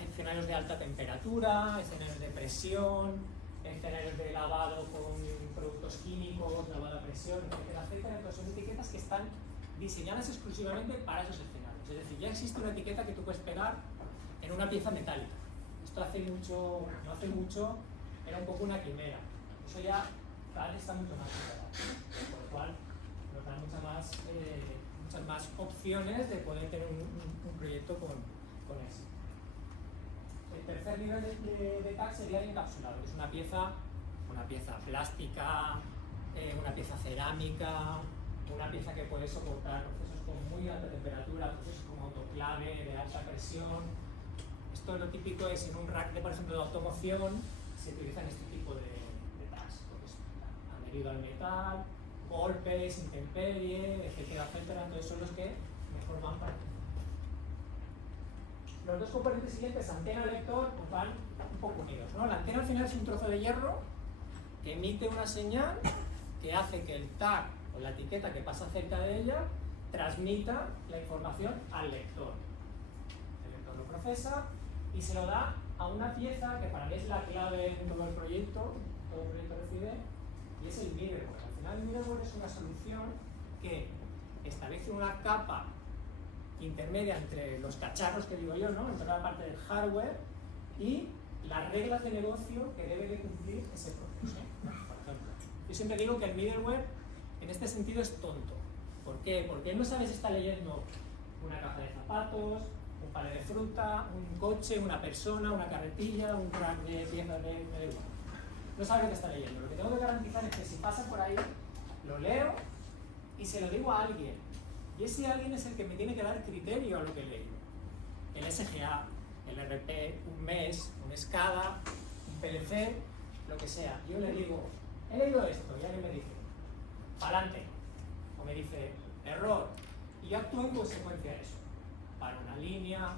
escenarios de alta temperatura, escenarios de presión, escenarios de lavado con productos químicos, lavado a presión, etcétera, etcétera. Entonces son etiquetas que están diseñadas exclusivamente para esos escenarios. Es decir, ya existe una etiqueta que tú puedes pegar en una pieza metálica. Esto no hace mucho, era un poco una quimera. Eso ya cada vez está mucho más preparado, por lo cual nos dan muchas más opciones de poder tener un proyecto con eso. El tercer nivel de tag sería el encapsulado, que es una pieza plástica, una pieza cerámica, una pieza que puede soportar procesos con muy alta temperatura, procesos como autoclave, de alta presión. Esto lo típico es en un rack de, por ejemplo, de automoción, se utilizan este tipo de tags, porque han adherido al metal, golpes, intemperie, etcétera, etcétera. Entonces son los que mejor van para. Los dos componentes siguientes, antena y lector, pues van un poco unidos, ¿no? La antena al final es un trozo de hierro que emite una señal que hace que el tag o la etiqueta que pasa cerca de ella transmita la información al lector. El lector lo procesa y se lo da a una pieza que para mí es la clave en todo el proyecto RFID, y es el middleware. Al final el middleware es una solución que establece una capa intermedia entre los cacharros que digo yo, ¿no? Entre la parte del hardware y las reglas de negocio que debe de cumplir ese proceso. Por ejemplo, yo siempre digo que el middleware en este sentido es tonto. ¿Por qué? Porque él no sabe si está leyendo una caja de zapatos, un palet de fruta, un coche, una persona, una carretilla, un rack de piezas de igual. No sabe lo que está leyendo. Lo que tengo que garantizar es que si pasa por ahí, lo leo y se lo digo a alguien. Y ese alguien es el que me tiene que dar criterio a lo que he leído. El SGA, el RP, un MES, un SCADA, un PLC, lo que sea. Yo le digo, he leído esto, y alguien me dice, pa'lante. O me dice, error. Y yo actúo en consecuencia de eso. Paro una línea,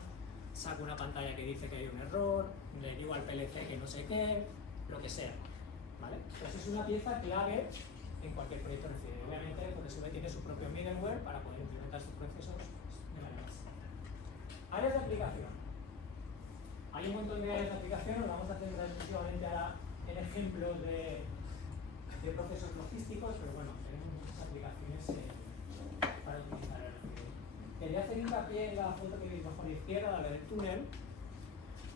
saco una pantalla que dice que hay un error, le digo al PLC que no sé qué, lo que sea. ¿Vale? Entonces es una pieza clave en cualquier proyecto RFID. Obviamente, PSV tiene su propio middleware para poder implementar sus procesos de manera sencilla. Áreas de aplicación. Hay un montón de áreas de aplicación, nos vamos a centrar exclusivamente ahora en ejemplos de procesos logísticos, pero bueno, tenemos muchas aplicaciones para utilizar el RFID. Quería hacer hincapié en la foto que veis bajo a la izquierda, la del túnel,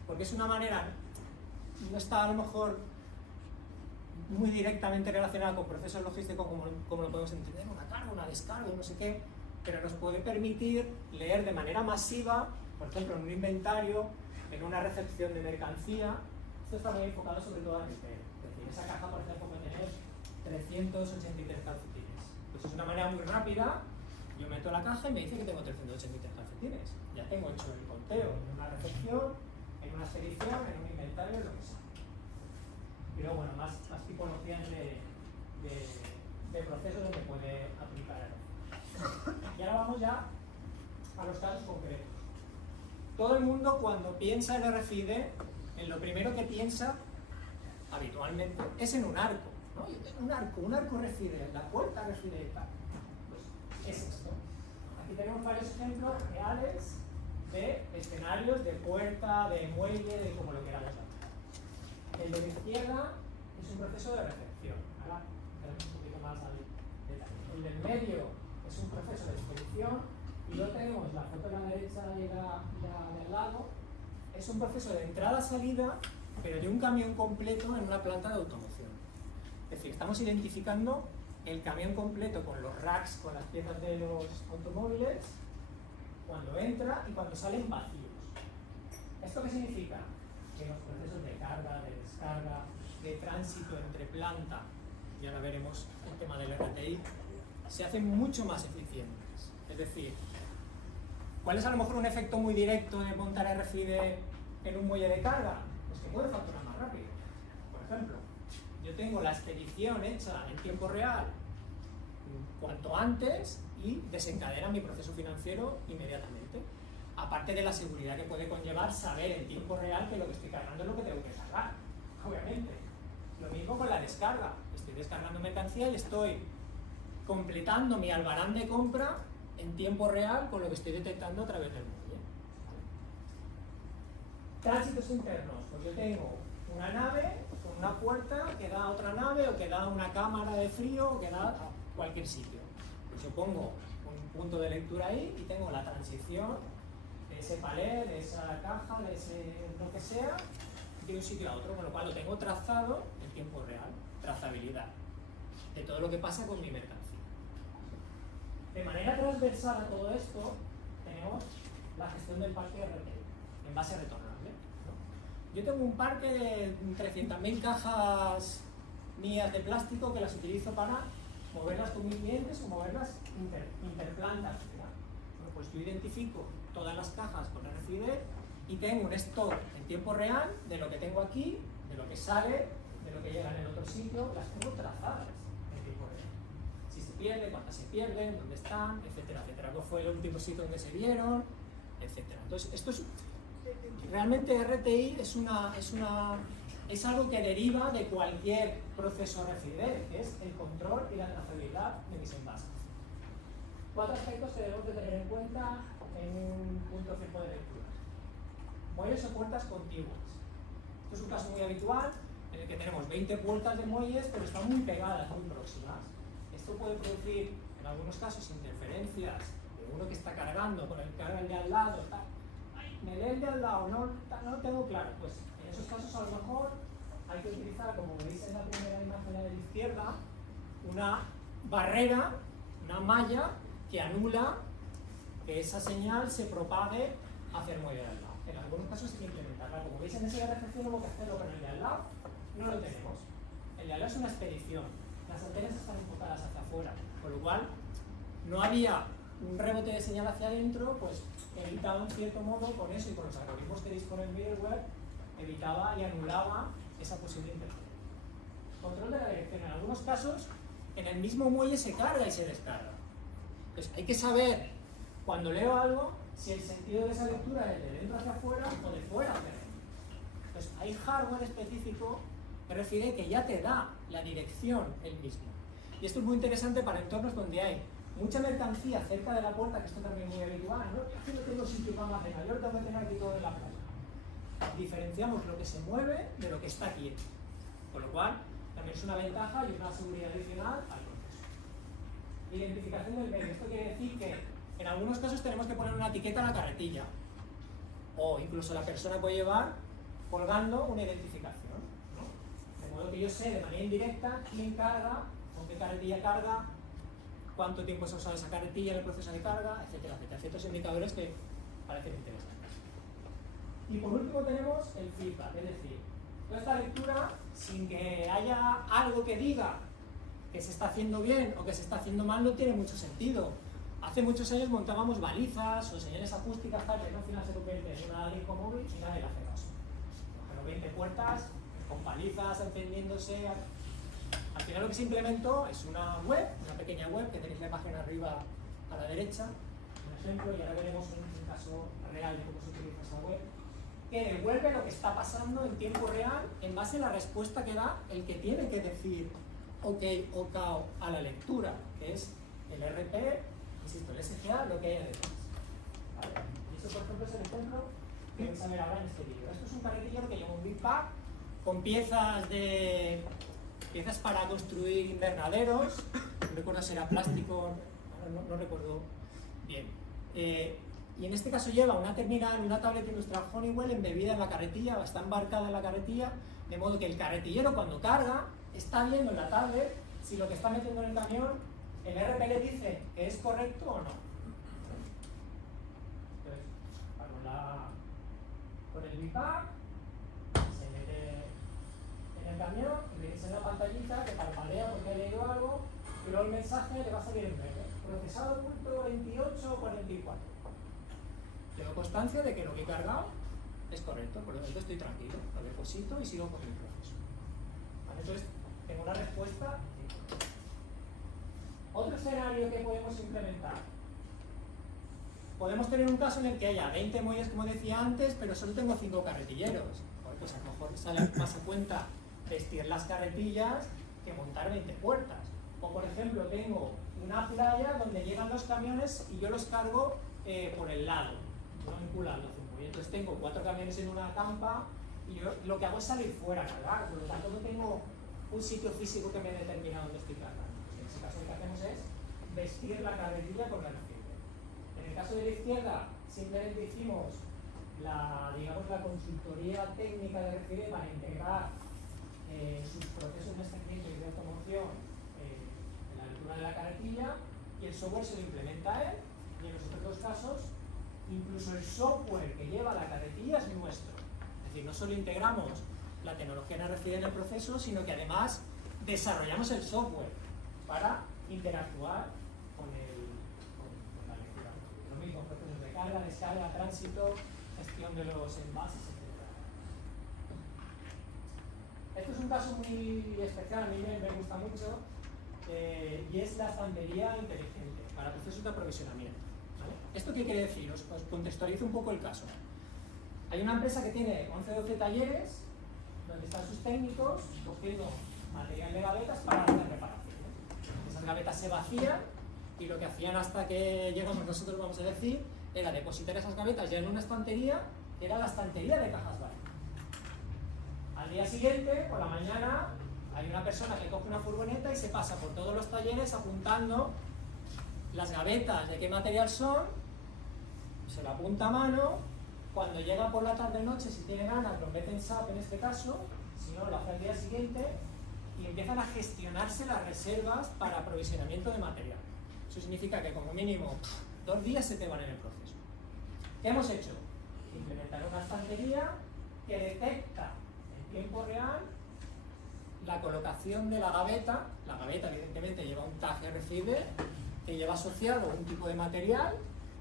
porque es una manera, no está a lo mejor muy directamente relacionada con procesos logísticos como lo podemos entender, una carga, una descarga, no sé qué, pero nos puede permitir leer de manera masiva, por ejemplo, en un inventario, en una recepción de mercancía. Esto está muy enfocado sobre todo a retail. Es decir, esa caja, por ejemplo, puede tener 383 calcetines. Pues es una manera muy rápida, yo meto la caja y me dice que tengo 383 calcetines. Ya tengo hecho el conteo en una recepción, en una expedición, en un inventario, lo que sea. Y luego, bueno, más tipologías de procesos donde puede aplicar el. Y ahora vamos ya a los casos concretos. Todo el mundo cuando piensa en RFID, en lo primero que piensa habitualmente es en un arco, ¿no? Yo tengo un arco RFID, la puerta RFID y tal. Pues es esto. Aquí tenemos varios ejemplos reales de escenarios de puerta, de muelle, de como lo queramos llamar. El de la izquierda es un proceso de recepción. Ahora tenemos un poquito más al detalle. El del medio es un proceso de expedición y luego tenemos la foto de la derecha y la del lado. Es un proceso de entrada-salida, pero de un camión completo en una planta de automoción. Es decir, estamos identificando el camión completo con los racks, con las piezas de los automóviles, cuando entra y cuando salen vacíos. ¿Esto qué significa? Que los procesos de carga, de descarga, de tránsito entre planta, y ahora veremos el tema del RTI, se hacen mucho más eficientes. Es decir, ¿cuál es a lo mejor un efecto muy directo de montar RFID en un muelle de carga? Pues que puede facturar más rápido. Por ejemplo, yo tengo la expedición hecha en tiempo real cuanto antes y desencadena mi proceso financiero inmediatamente. Aparte de la seguridad que puede conllevar saber en tiempo real que lo que estoy cargando es lo que tengo que cargar, obviamente. Lo mismo con la descarga. Estoy descargando mercancía y estoy completando mi albarán de compra en tiempo real con lo que estoy detectando a través del muelle. Tránsitos internos. Pues yo tengo una nave con una puerta que da a otra nave o que da a una cámara de frío o que da a cualquier sitio. Pues yo pongo un punto de lectura ahí y tengo la transición de ese palé, de esa caja, de ese lo que sea, de un sitio a otro, con lo cual lo tengo trazado en tiempo real, trazabilidad de todo lo que pasa con mi mercancía. De manera transversal a todo esto, tenemos la gestión del parque RTI, en base retornable, ¿no? Yo tengo un parque de 300.000 cajas mías de plástico que las utilizo para moverlas con mis clientes o moverlas interplantas. Bueno, pues yo identifico todas las cajas con RFID y tengo un stock en tiempo real de lo que tengo aquí, de lo que sale, de lo que llega en el otro sitio, las tengo trazadas en tiempo real. Si se pierde, cuántas se pierden, dónde están, etcétera, etcétera. ¿Cuál fue el último sitio donde se vieron? Etcétera. Entonces, esto es realmente RTI es algo que deriva de cualquier proceso RFID, que es el control y la trazabilidad de mis envases. 4 aspectos que debemos de tener en cuenta en un punto fijo de lectura. Muelles o puertas contiguas. Esto es un caso muy habitual en el que tenemos 20 puertas de muelles, pero están muy pegadas, muy próximas. Esto puede producir, en algunos casos, interferencias de uno que está cargando con el que carga el de al lado. ¿Me lee el de al lado? No lo tengo claro. Pues en esos casos, a lo mejor, hay que utilizar, como veis en la primera imagen a la izquierda, una barrera, una malla que anula que esa señal se propague hacia el muelle de al lado. En algunos casos hay que implementarla. Como veis en ese RFC hubo que hacerlo con el de al lado, no lo tenemos. El de al lado es una expedición. Las antenas están enfocadas hacia afuera, con lo cual no había un rebote de señal hacia adentro, pues evitaba en cierto modo con eso y con los algoritmos que dispone el middleware, evitaba y anulaba esa posible interferencia. Control de la dirección. En algunos casos, en el mismo muelle se carga y se descarga. Entonces hay que saber, cuando leo algo, si el sentido de esa lectura es de dentro hacia afuera o de fuera hacia adentro. Entonces hay hardware específico que refiere que ya te da la dirección él mismo. Y esto es muy interesante para entornos donde hay mucha mercancía cerca de la puerta, que esto también es muy habitual, ¿no? Aquí no tengo sitio para almacenar, yo tengo que tener aquí todo en la playa. Diferenciamos lo que se mueve de lo que está quieto. Con lo cual, también es una ventaja y una seguridad adicional al proceso. Identificación del medio. Esto quiere decir que en algunos casos tenemos que poner una etiqueta a la carretilla. O incluso la persona puede llevar colgando una identificación, ¿no? De modo que yo sé de manera indirecta quién carga, con qué carretilla carga, cuánto tiempo se ha usado esa carretilla en el proceso de carga, etcétera, etcétera. Ciertos indicadores que parecen interesantes. Y por último tenemos el feedback, es decir, toda esta lectura, sin que haya algo que diga que se está haciendo bien o que se está haciendo mal, no tiene mucho sentido. Hace muchos años montábamos balizas o señales acústicas tal que al final se convierte en una disco móvil y nadie le hace caso. Pero 20 puertas con balizas encendiéndose. Al final lo que se implementó es una web, una pequeña web, que tenéis la imagen arriba a la derecha, un ejemplo, y ahora veremos un caso real de cómo se utiliza esa web, que devuelve lo que está pasando en tiempo real en base a la respuesta que da el que tiene que decir OK o cao a la lectura, que es el RP, insisto, el SGA, lo que hay detrás. ¿Vale? Y eso, por ejemplo, es el ejemplo que vais a ver ahora en este vídeo. Esto es un carretillero que lleva un big pack con piezas para construir invernaderos, no recuerdo si era plástico, no recuerdo bien. Y en este caso lleva una terminal, una tablet industrial Honeywell embebida en la carretilla, o está embarcada en la carretilla, de modo que el carretillero cuando carga está viendo en la tablet si lo que está metiendo en el camión, el RP le dice que es correcto o no. Entonces, con el BIPAC, se mete en el camión y le dice en la pantallita que parpadea porque ha leído algo y luego el mensaje le va a salir en verde. Procesado punto 28 o 44. Tengo constancia de que lo que he cargado es correcto, por lo tanto estoy tranquilo, lo deposito y sigo con mi proceso. ¿Vale? Entonces, tengo una respuesta. Otro escenario que podemos implementar. Podemos tener un caso en el que haya 20 muelles, como decía antes, pero solo tengo 5 carretilleros. Bueno, pues a lo mejor sale más a cuenta vestir las carretillas que montar 20 puertas. O por ejemplo, tengo una playa donde llegan los camiones y yo los cargo por el lado, no vinculando. Y entonces tengo 4 camiones en una campa y yo lo que hago es salir fuera a cargar, por lo tanto no tengo un sitio físico que me determina dónde estoy cargando. En ese caso lo que hacemos es vestir la carretilla con la reciente. En el caso de la izquierda, simplemente hicimos digamos, la consultoría técnica de RFID para integrar sus procesos de seguimiento y de automoción en la lectura de la carretilla, y el software se lo implementa a él, y en los otros dos casos incluso el software que lleva la carretilla es nuestro. Es decir, no solo integramos la tecnología en RFID en el proceso, sino que además desarrollamos el software para interactuar con la lectura. Lo mismo, procesos de carga, descarga, tránsito, gestión de los envases, etc. Esto es un caso muy especial, a mí me gusta mucho, y es la estantería inteligente para procesos de aprovisionamiento. ¿Vale? ¿Esto qué quiere decir? Os contextualizo un poco el caso. Hay una empresa que tiene 11 o 12 talleres donde están sus técnicos cogiendo material de gavetas para hacer reparaciones. Esas gavetas se vacían y lo que hacían hasta que llegamos nosotros, vamos a decir, era depositar esas gavetas ya en una estantería, que era la estantería de cajas vacías. Al día siguiente, por la mañana, hay una persona que coge una furgoneta y se pasa por todos los talleres apuntando las gavetas de qué material son, se lo apunta a mano, cuando llega por la tarde-noche, si tiene ganas, lo mete en SAP en este caso, si no, lo hace al día siguiente, y empiezan a gestionarse las reservas para aprovisionamiento de material. Eso significa que como mínimo 2 días se te van en el proceso. ¿Qué hemos hecho? Implementar una estantería que detecta en tiempo real la colocación de la gaveta. La gaveta evidentemente lleva un tag RFID que lleva asociado un tipo de material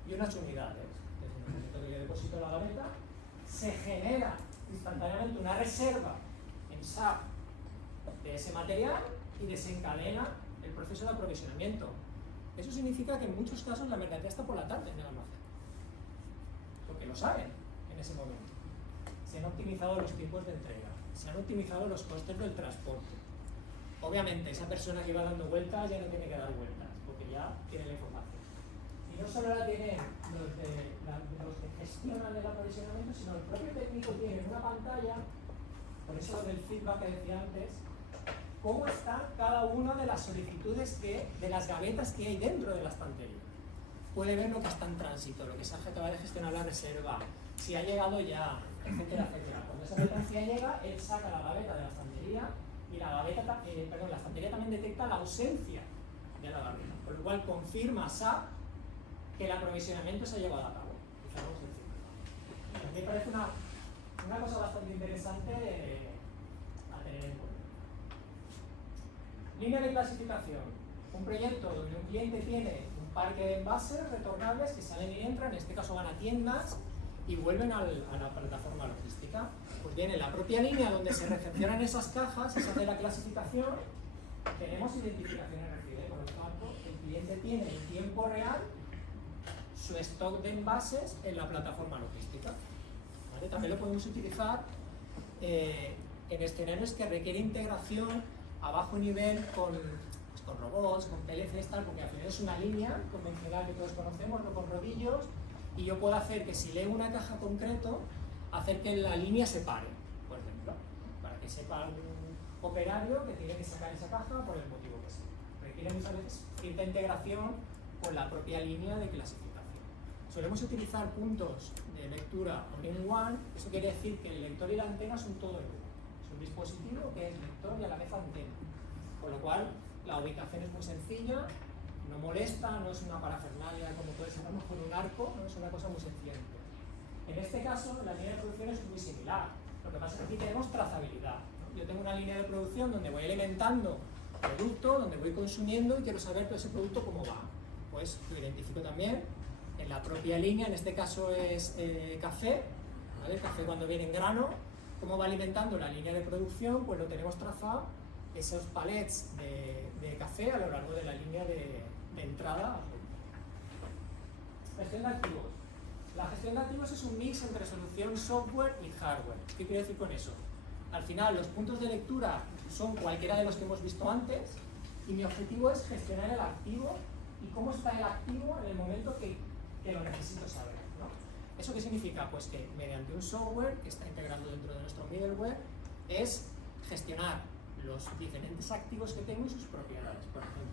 y unas unidades. Entonces, en el momento que yo deposito la gaveta, se genera instantáneamente una reserva en SAP de ese material y desencadena el proceso de aprovisionamiento. Eso significa que en muchos casos la mercancía está por la tarde en el almacén, porque lo saben en ese momento. Se han optimizado los tiempos de entrega, se han optimizado los costes del transporte. Obviamente esa persona que iba dando vueltas ya no tiene que dar vueltas, porque ya tiene la información. Y no solo la tienen los que gestionan el aprovisionamiento, sino el propio técnico tiene en una pantalla, por eso del feedback que decía antes, cómo están cada una de las solicitudes de las gavetas que hay dentro de la estantería. Puede ver lo que está en tránsito, lo que se acaba de gestionar la reserva, si ha llegado ya, etcétera, etcétera. Cuando esa mercancía llega, él saca la gaveta de la estantería y la estantería también detecta la ausencia de la gaveta, con lo cual confirma SAP que el aprovisionamiento se ha llevado a cabo. Y cerramos el ciclo. A mí me parece una cosa bastante interesante a tener en cuenta. Línea de clasificación. Un proyecto donde un cliente tiene un parque de envases retornables que salen y entran, en este caso van a tiendas y vuelven a la plataforma logística. Pues bien, en la propia línea donde se recepcionan esas cajas, se hace la clasificación, tenemos identificación RFID, por lo tanto, el cliente tiene en tiempo real su stock de envases en la plataforma logística. ¿Vale? También lo podemos utilizar en escenarios que requieren integración a bajo nivel con robots, con PLCs, tal, porque al final es una línea convencional que todos conocemos, no con rodillos, y yo puedo hacer que si leo una caja concreto, hacer que la línea se pare, por ejemplo, para que sepa algún operario que tiene que sacar esa caja por el motivo que sea. Requiere muchas veces cierta integración con la propia línea de clasificación. Solemos utilizar puntos de lectura all-in-one, eso quiere decir que el lector y la antena son todo en uno. Es un dispositivo que es lector y a la vez antena, con lo cual la ubicación es muy sencilla, no molesta, no es una parafernalia como puede ser a lo mejor un arco, ¿no? Es una cosa muy sencilla. En este caso, la línea de producción es muy similar. Lo que pasa es que aquí tenemos trazabilidad, ¿no? Yo tengo una línea de producción donde voy alimentando producto, donde voy consumiendo y quiero saber todo ese producto cómo va. Pues lo identifico también en la propia línea, en este caso es café, ¿vale? Café cuando viene en grano, cómo va alimentando la línea de producción, pues lo tenemos trazado, esos palets de café a lo largo de la línea de entrada. Gestión de activos. La gestión de activos es un mix entre solución software y hardware. ¿Qué quiero decir con eso? Al final, los puntos de lectura son cualquiera de los que hemos visto antes y mi objetivo es gestionar el activo y cómo está el activo en el momento que lo necesito saber, ¿no? ¿Eso qué significa? Pues que mediante un software que está integrado dentro de nuestro middleware es gestionar los diferentes activos que tengo y sus propiedades. Por ejemplo,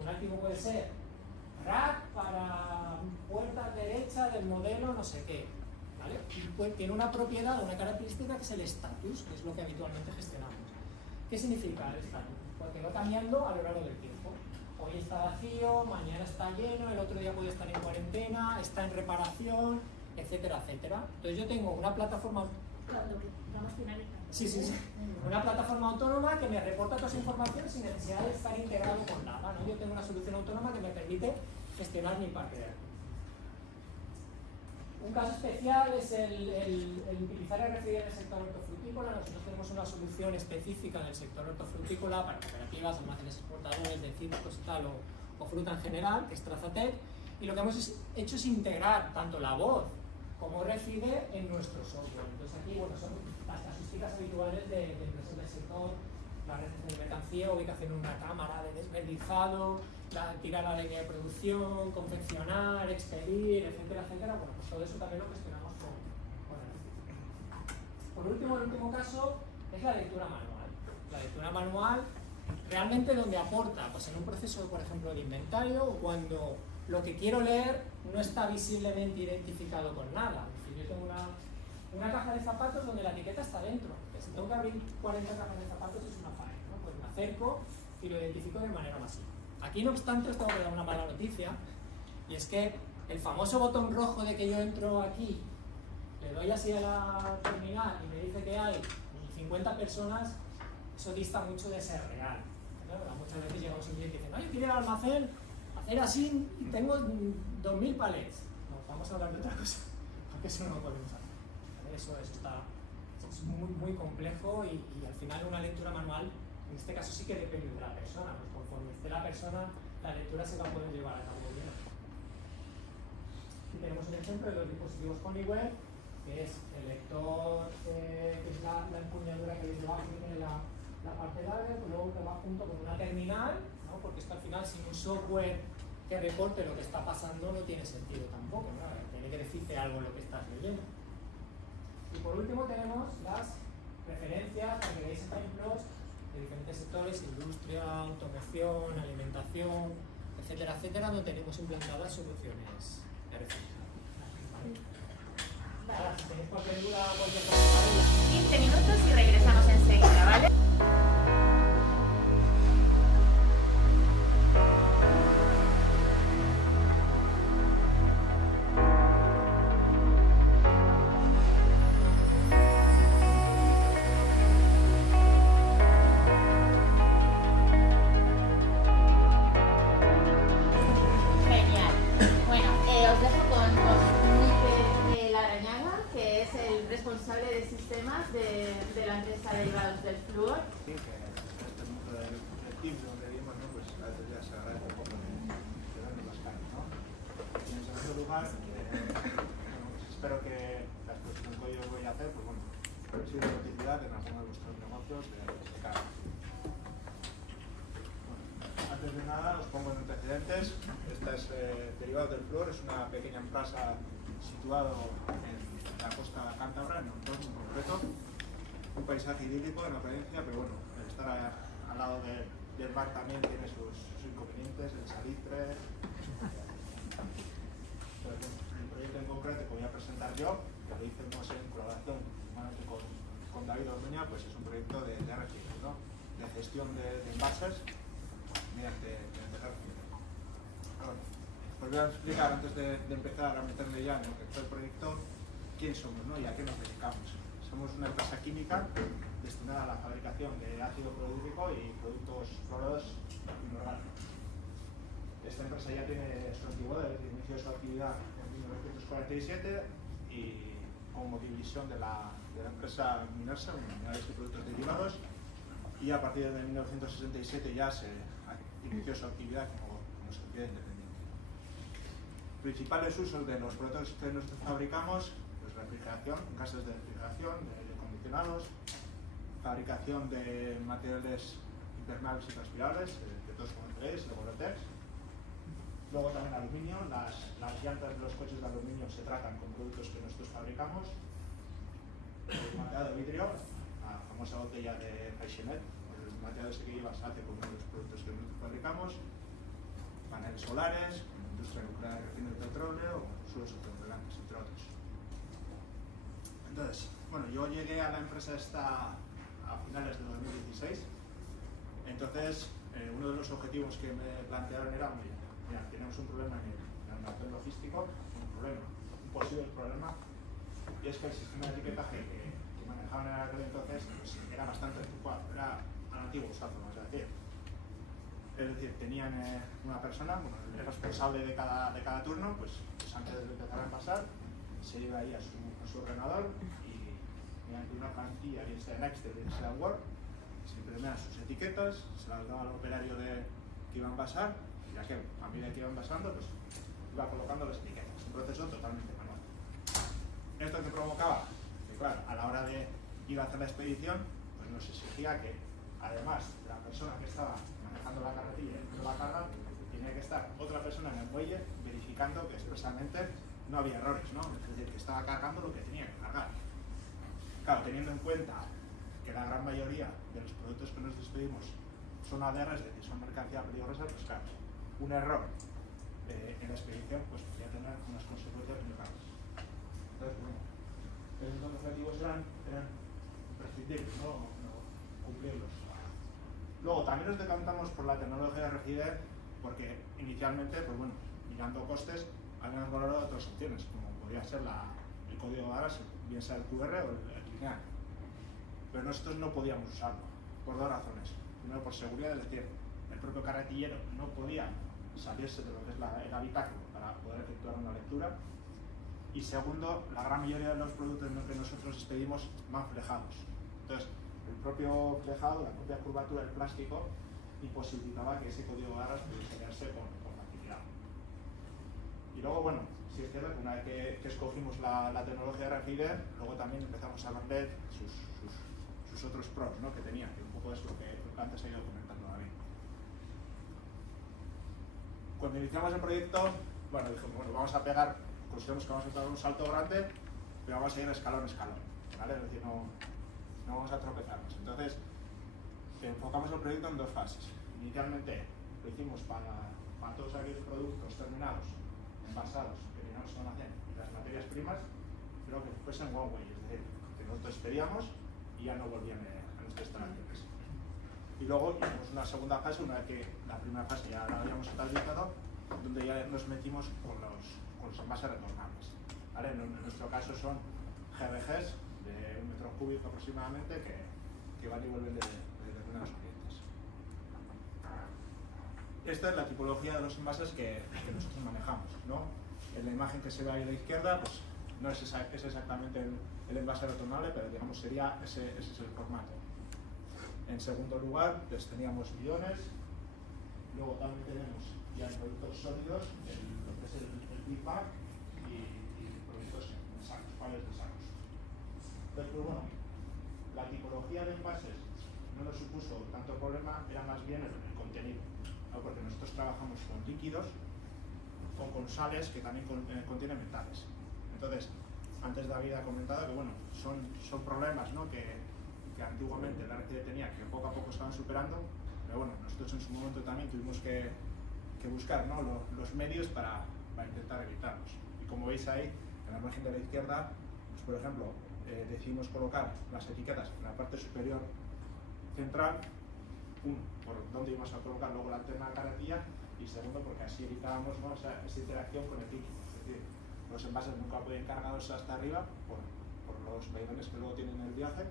un activo puede ser rack para puerta derecha del modelo no sé qué, ¿vale? Y pues tiene una propiedad, una característica que es el status, que es lo que habitualmente gestionamos. ¿Qué significa el status? Porque va cambiando a lo largo del tiempo. Hoy está vacío, mañana está lleno, el otro día puede estar en cuarentena, está en reparación, etcétera, etcétera. Entonces yo tengo una plataforma... Cuando vamos finalizando. Sí. Una plataforma autónoma que me reporta toda esa información sin necesidad de estar integrado con nada, ¿no? Yo tengo una solución autónoma que me permite gestionar mi parte de activos. Un caso especial es el utilizar RFID en el sector hortofrutícola. Nosotros tenemos una solución específica en el sector hortofrutícola para cooperativas, almacenes exportadores de cítricos y tal, o fruta en general, que es Trazatec, y lo que hemos hecho es integrar tanto la voz como RFID en nuestro software. Entonces aquí, bueno, son las casuísticas habituales de empresas del sector, la recepción de mercancía, ubicación en una cámara de desverdizado, tirar la línea de producción, confeccionar, expedir, etcétera, etcétera. Bueno, pues todo eso también lo gestionamos con RFID. Por último, el último caso es la lectura manual. La lectura manual realmente donde aporta, pues en un proceso, por ejemplo, de inventario, cuando lo que quiero leer no está visiblemente identificado con nada. Es decir, yo tengo una caja de zapatos donde la etiqueta está dentro. Si tengo que abrir 40 cajas de zapatos es una faena, ¿no? Pues me acerco y lo identifico de manera masiva. Aquí, no obstante, os tengo que dar una mala noticia, y es que el famoso botón rojo de que yo entro aquí, le doy así a la terminal y me dice que hay 50 personas, eso dista mucho de ser real, ¿no? Muchas veces llegamos un cliente y dicen, no, yo quiero ir al almacén, hacer así y tengo 2000 palets. No, vamos a hablar de otra cosa, porque eso no lo podemos hacer, ¿vale? Eso es muy complejo y al final una lectura manual, en este caso sí que depende de la persona, pues conforme esté la persona, la lectura se va a poder llevar a cabo bien. Aquí tenemos un ejemplo de los dispositivos Honeywell, que es el lector, que es la empuñadura que veis debajo, que tiene la parte larga, pues luego que va junto con una terminal, ¿no? Porque esto al final sin un software que reporte lo que está pasando no tiene sentido tampoco, ¿no? Tiene que decirte algo lo que estás leyendo. Y por último tenemos las referencias, para que veáis ejemplos de diferentes sectores, industria, automoción, alimentación, etcétera, etcétera, donde tenemos implantadas soluciones de referencia. Ahora, si tenéis cualquier duda, cualquier cosa, 15 minutos y regresamos enseguida, ¿vale? Genial. Bueno, os dejo con Mikel Larrañaga, que es el responsable de sistemas de la empresa Derivados del Fluor. Sí, que en este mundo del Teams donde vivimos, ¿no? Pues a veces ya se agradece un poco de vernos las caras, ¿no? Y en segundo lugar, bueno, pues espero que la exposición que hoy os voy a hacer, pues bueno, sirva de utilidad en algunos de vuestros negocios de cara. Antes de nada, os pongo en antecedentes. Esta es Derivados del Fluor, es una pequeña empresa situada en la costa cántabra, en Montrón en concreto. Un paisaje idílico en apariencia, pero bueno, el estar al lado del mar también tiene sus inconvenientes, el salitre. Pues, el proyecto en concreto que voy a presentar yo, que lo hicimos en colaboración con David Orduña, pues es un proyecto de RFID, ¿no? De gestión de envases mediante RFID. Ahora, os voy a explicar antes de empezar a meterle ya en lo que es el proyecto quién somos, ¿no? Y a qué nos dedicamos. Somos una empresa química destinada a la fabricación de ácido clorhídrico y productos fluorados inorgánicos. Esta empresa ya tiene su antigüedad, inició su actividad en 1947 y como división de la empresa Minersa, Minerales y Productos Derivados, y a partir de 1967 ya se inició su actividad como sociedad independiente. Principales usos de los productos que nosotros fabricamos: pues refrigeración, gases de refrigeración, de aire acondicionados, fabricación de materiales impermeables y transpirables, que todos conoceréis, de Gore-Tex. Luego también aluminio, las llantas de los coches de aluminio se tratan con productos que nosotros fabricamos. El material de vidrio, la famosa botella de Freixenet, el material ese que lleva se hace con uno de los productos que nosotros fabricamos. Paneles solares, industria nuclear de refino de petróleo, suelos ultracongelantes, entre otros. Entonces, bueno, yo llegué a la empresa esta a finales de 2016. Entonces, uno de los objetivos que me plantearon era: mira, tenemos un problema en el almacén logístico, un posible problema, y es que el sistema de etiquetaje que manejaban en aquel entonces pues, era bastante anticuado, era al antiguo usazo, vamos a decir. Es decir, tenían una persona, bueno, el responsable de cada turno, pues antes de empezar a pasar, se iba ahí a su ordenador y mediante una plantilla, bien sea en Excel, bien sea en Word, se imprimían sus etiquetas, se las daba al operario que iban a pasar, y ya que a medida que iban pasando, pues iba colocando las etiquetas. Un proceso totalmente manual. Esto que provocaba, que claro, a la hora de ir a hacer la expedición, pues nos exigía que, además, la persona que estaba manejando la carretilla y la carga, tenía que estar otra persona en el muelle verificando que expresamente no había errores, ¿no? Es decir, que estaba cargando lo que tenía que cargar. Claro, teniendo en cuenta que la gran mayoría de los productos que nos despedimos son ADR, es decir, son mercancía peligrosa, pues claro, un error en la expedición pues podría tener unas consecuencias muy graves. Entonces, bueno, esos objetivos eran imprescindibles, no cumplirlos. Luego, también nos decantamos por la tecnología RFID porque inicialmente, pues bueno, mirando costes, habíamos valorado otras opciones, como podría ser el código de barras, bien sea el QR o el lineal. Pero nosotros no podíamos usarlo, por dos razones. Primero, por seguridad, es decir, el propio carretillero no podía salirse de lo que es el habitáculo para poder efectuar una lectura. Y segundo, la gran mayoría de los productos que nosotros expedimos van flejados. Entonces, el propio flejado, la propia curvatura del plástico, imposibilitaba que ese código de barras pudiese leerse con facilidad. Y luego, bueno, sí es cierto que una vez que escogimos la tecnología RFID, luego también empezamos a ver sus otros pros, ¿no? Que tenía, que un poco es lo que antes he ido comentando David. Cuando iniciamos el proyecto, bueno, dijimos, bueno, vamos a pegar, consideramos que vamos a dar un salto grande, pero vamos a ir escalón a escalón, ¿vale? Es decir, no vamos a tropezarnos. Entonces, enfocamos el proyecto en dos fases. Inicialmente lo hicimos para todos aquellos productos terminados, envasados, que teníamos en almacén, y las materias primas, pero que fuesen one way, es decir, que nosotros expedíamos y ya no volvían a nuestras instalaciones. Y luego hicimos una segunda fase, una vez que la primera fase ya la habíamos estabilizado, donde ya nos metimos con los envases retornables, ¿vale? En nuestro caso son GBGs de 1 metro cúbico aproximadamente que van y vuelven de determinados clientes. Esta es la tipología de los envases que nosotros manejamos, ¿no? En la imagen que se ve ahí a la izquierda, pues no es exactamente el envase retornable, pero digamos ese es el formato. En segundo lugar, pues teníamos bidones, luego también tenemos ya productos sólidos, lo que es el Big Bag y productos en sacos, pares de sacos. Entonces, pues bueno, la tipología de envases no nos supuso tanto problema, era más bien el contenido, ¿no? Porque nosotros trabajamos con líquidos o con sales que también contienen metales. Entonces, antes David ha comentado que bueno, son problemas, ¿no? que antiguamente la RFID tenía, que poco a poco se van superando, pero bueno, nosotros en su momento también tuvimos que buscar, ¿no? los medios para intentar evitarlos. Y como veis ahí, en la margen de la izquierda, pues, por ejemplo, decidimos colocar las etiquetas en la parte superior central uno, por dónde íbamos a colocar luego la alterna de carretilla, y segundo, porque así evitábamos, ¿no?, esa interacción con el líquido. Es decir, los envases nunca pueden cargados hasta arriba por los vaivenes que luego tienen el viaje,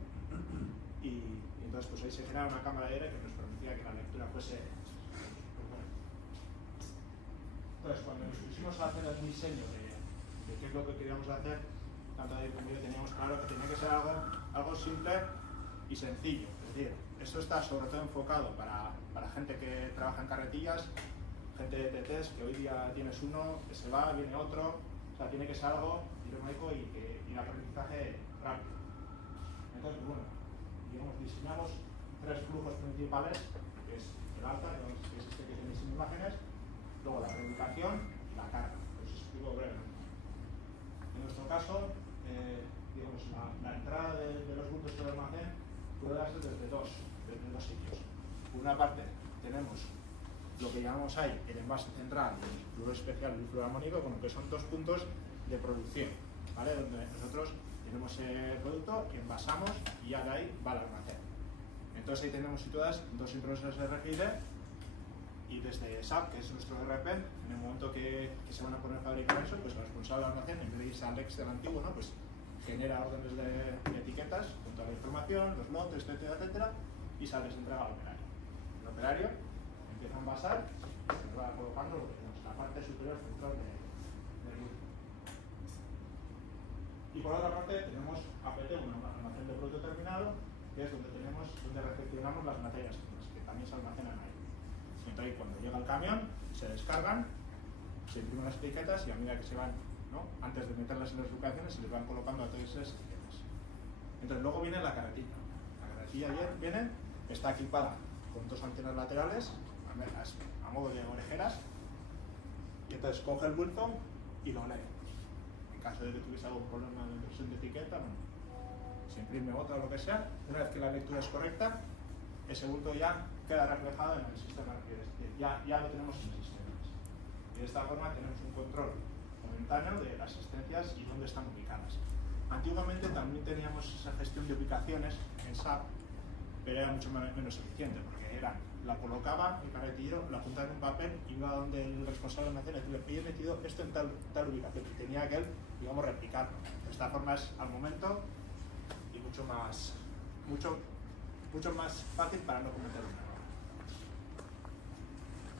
y entonces pues ahí se genera una cámara de aire que nos permitía que la lectura fuese... Pues bueno. Entonces, cuando nos pusimos a hacer el diseño de qué es lo que queríamos hacer, tanto David como yo teníamos claro que tenía que ser algo simple y sencillo. Es decir, esto está sobre todo enfocado para gente que trabaja en carretillas, gente de TTs, que hoy día tienes uno, que se va, viene otro, o sea, tiene que ser algo dinámico y el aprendizaje rápido. Entonces, bueno, digamos, diseñamos 3 flujos principales, que es el alta, que es este que tenéis en imágenes, luego la reubicación y la carga. Os explico brevemente. En nuestro caso, digamos, la entrada de los bultos del almacén puede darse desde dos sitios. Por una parte, tenemos lo que llamamos ahí el envase central, el flujo especial y el flujo armónico, como que son 2 puntos de producción, ¿vale? Donde nosotros tenemos el producto, envasamos y ya de ahí va al almacén. Entonces ahí tenemos situadas 2 impresoras RFID, y desde SAP, que es nuestro ERP, en el momento que se van a poner a fabricar eso, pues el responsable del almacén, en vez de irse al Excel antiguo, ¿no?, pues genera órdenes de etiquetas con toda la información, los lotes, etcétera, etcétera, y se les entrega al operario. El operario empieza a envasar y se va colocando lo que tenemos, la parte superior central del grupo. Y por otra parte tenemos APT, un almacén de producto terminado, que es donde recepcionamos las materias primas, que también se almacenan ahí. Entonces, cuando llega el camión, se descargan, se imprimen las etiquetas y a medida que se van, ¿no?, antes de meterlas en las ubicaciones, se les van colocando a todas esas etiquetas. Entonces, luego viene la carretilla. La carretilla viene, está equipada con 2 antenas laterales, a modo de orejeras, y entonces coge el bulto y lo lee. En caso de que tuviese algún problema de impresión de etiqueta, bueno, se imprime otra o lo que sea. Una vez que la lectura es correcta, ese bulto ya queda reflejado en el sistema, es decir, ya lo tenemos en el sistema. Y de esta forma tenemos un control momentáneo de las asistencias y dónde están ubicadas. Antiguamente también teníamos esa gestión de ubicaciones en SAP, pero era mucho menos eficiente, porque la colocaba el carretillero, la apuntaba en un papel, iba donde el responsable de almacén le decía, he metido esto en tal ubicación, y tenía que él, digamos, replicarlo. De esta forma es al momento y mucho más fácil para no cometer un error.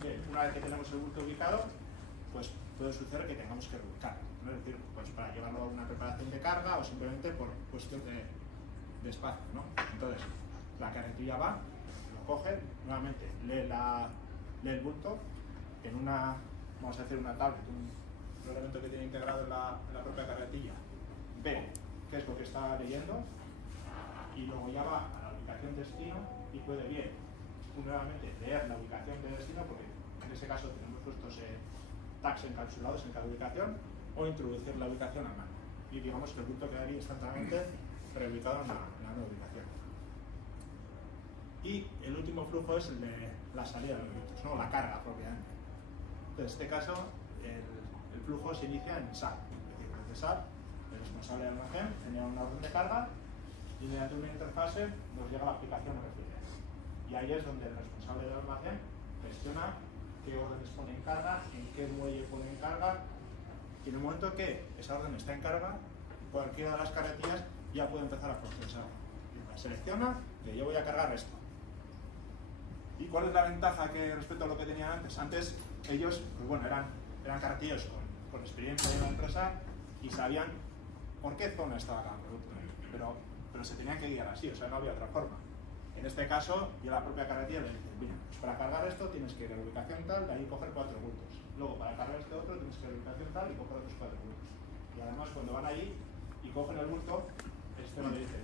Bien, una vez que tenemos el bulto ubicado, pues puede suceder que tengamos que reubicar, ¿no? Es decir, pues para llevarlo a una preparación de carga o simplemente por cuestión de espacio, ¿no? Entonces, la carretilla va, lo coge, nuevamente lee el bulto en una, vamos a decir, una tablet, un elemento que tiene integrado en la propia carretilla, ve qué es lo que está leyendo y luego ya va a la ubicación destino y puede bien nuevamente leer la ubicación de destino, porque en ese caso tenemos puestos tags encapsulados en cada ubicación, o introducir la ubicación a mano. Y digamos que el bulto quedaría instantáneamente reubicado en la nueva ubicación. Y el último flujo es el de la salida de los bultos, ¿no?, la carga propiamente. Entonces, en este caso, el flujo se inicia en SAP, es decir, desde SAP, el responsable del almacén tenía una orden de carga y mediante una interfase nos llega la aplicación RFID. Y ahí es donde el responsable del almacén gestiona qué órdenes pone en carga, en qué muelle pone en carga, y en el momento que esa orden está en carga, cualquiera de las carretillas ya puede empezar a procesar. Selecciona que yo voy a cargar esto. ¿Y cuál es la ventaja que respecto a lo que tenían antes? Antes ellos, pues bueno, eran carretillos con experiencia de la empresa y sabían por qué zona estaba cada producto, pero se tenían que guiar así, o sea, no había otra forma. En este caso, ya la propia carretilla le dice, mira, pues para cargar esto tienes que ir a la ubicación tal, de ahí coger 4 bultos. Luego, para cargar este otro tienes que ir a la ubicación tal y coger otros 4 bultos. Y además, cuando van allí y cogen el bulto, este le dice,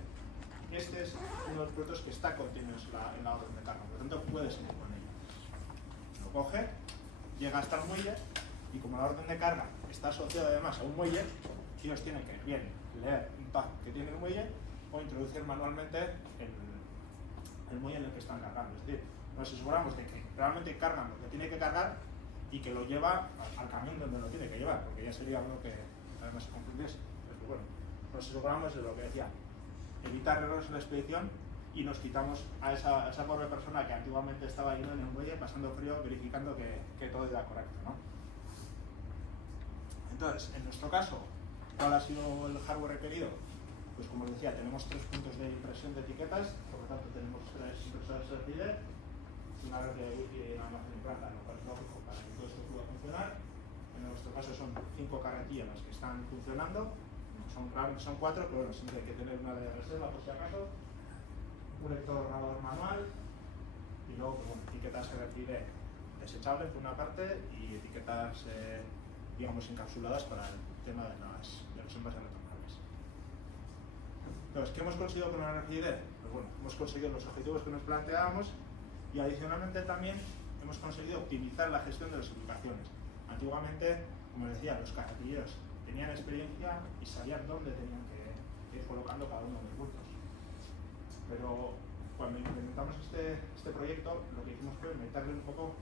este es uno de los productos que está contenido en la orden de carga, por lo tanto puedes ir con ello. Lo coge, llega hasta el muelle y como la orden de carga está asociada además a un muelle, ellos tienen que bien leer un tag que tiene el muelle o introducir manualmente el muelle en el que están cargando. Es decir, nos aseguramos de que realmente cargan lo que tiene que cargar y que lo lleva al camión donde lo tiene que llevar, porque ya sería algo que además se confundiese. Pero bueno, nos aseguramos de lo que decía, evitar errores en la expedición y nos quitamos a esa pobre persona que antiguamente estaba yendo en el muelle, pasando frío, verificando que todo era correcto, ¿no? Entonces, en nuestro caso, ¿cuál ha sido el hardware requerido? Pues como os decía, tenemos 3 puntos de impresión de etiquetas, por lo tanto tenemos 3 impresoras RFID, una red de wifi y una almacén en planta, lo cual es lógico para que todo esto pueda funcionar. En nuestro caso son 5 carretillas las que están funcionando, realmente son 4, pero bueno, siempre hay que tener una de reserva por si acaso, un lector grabador manual y luego pues, bueno, etiquetas RFID desechables por una parte y etiquetas digamos encapsuladas para el tema de los envases retornables. Entonces, ¿qué hemos conseguido con el RFID? Pues bueno, hemos conseguido los objetivos que nos planteábamos y adicionalmente también hemos conseguido optimizar la gestión de las aplicaciones. Antiguamente, como les decía, los carretilleros tenían experiencia y sabían dónde tenían que ir colocando cada uno de los bultos. Pero cuando implementamos este proyecto, lo que hicimos fue meterle un poco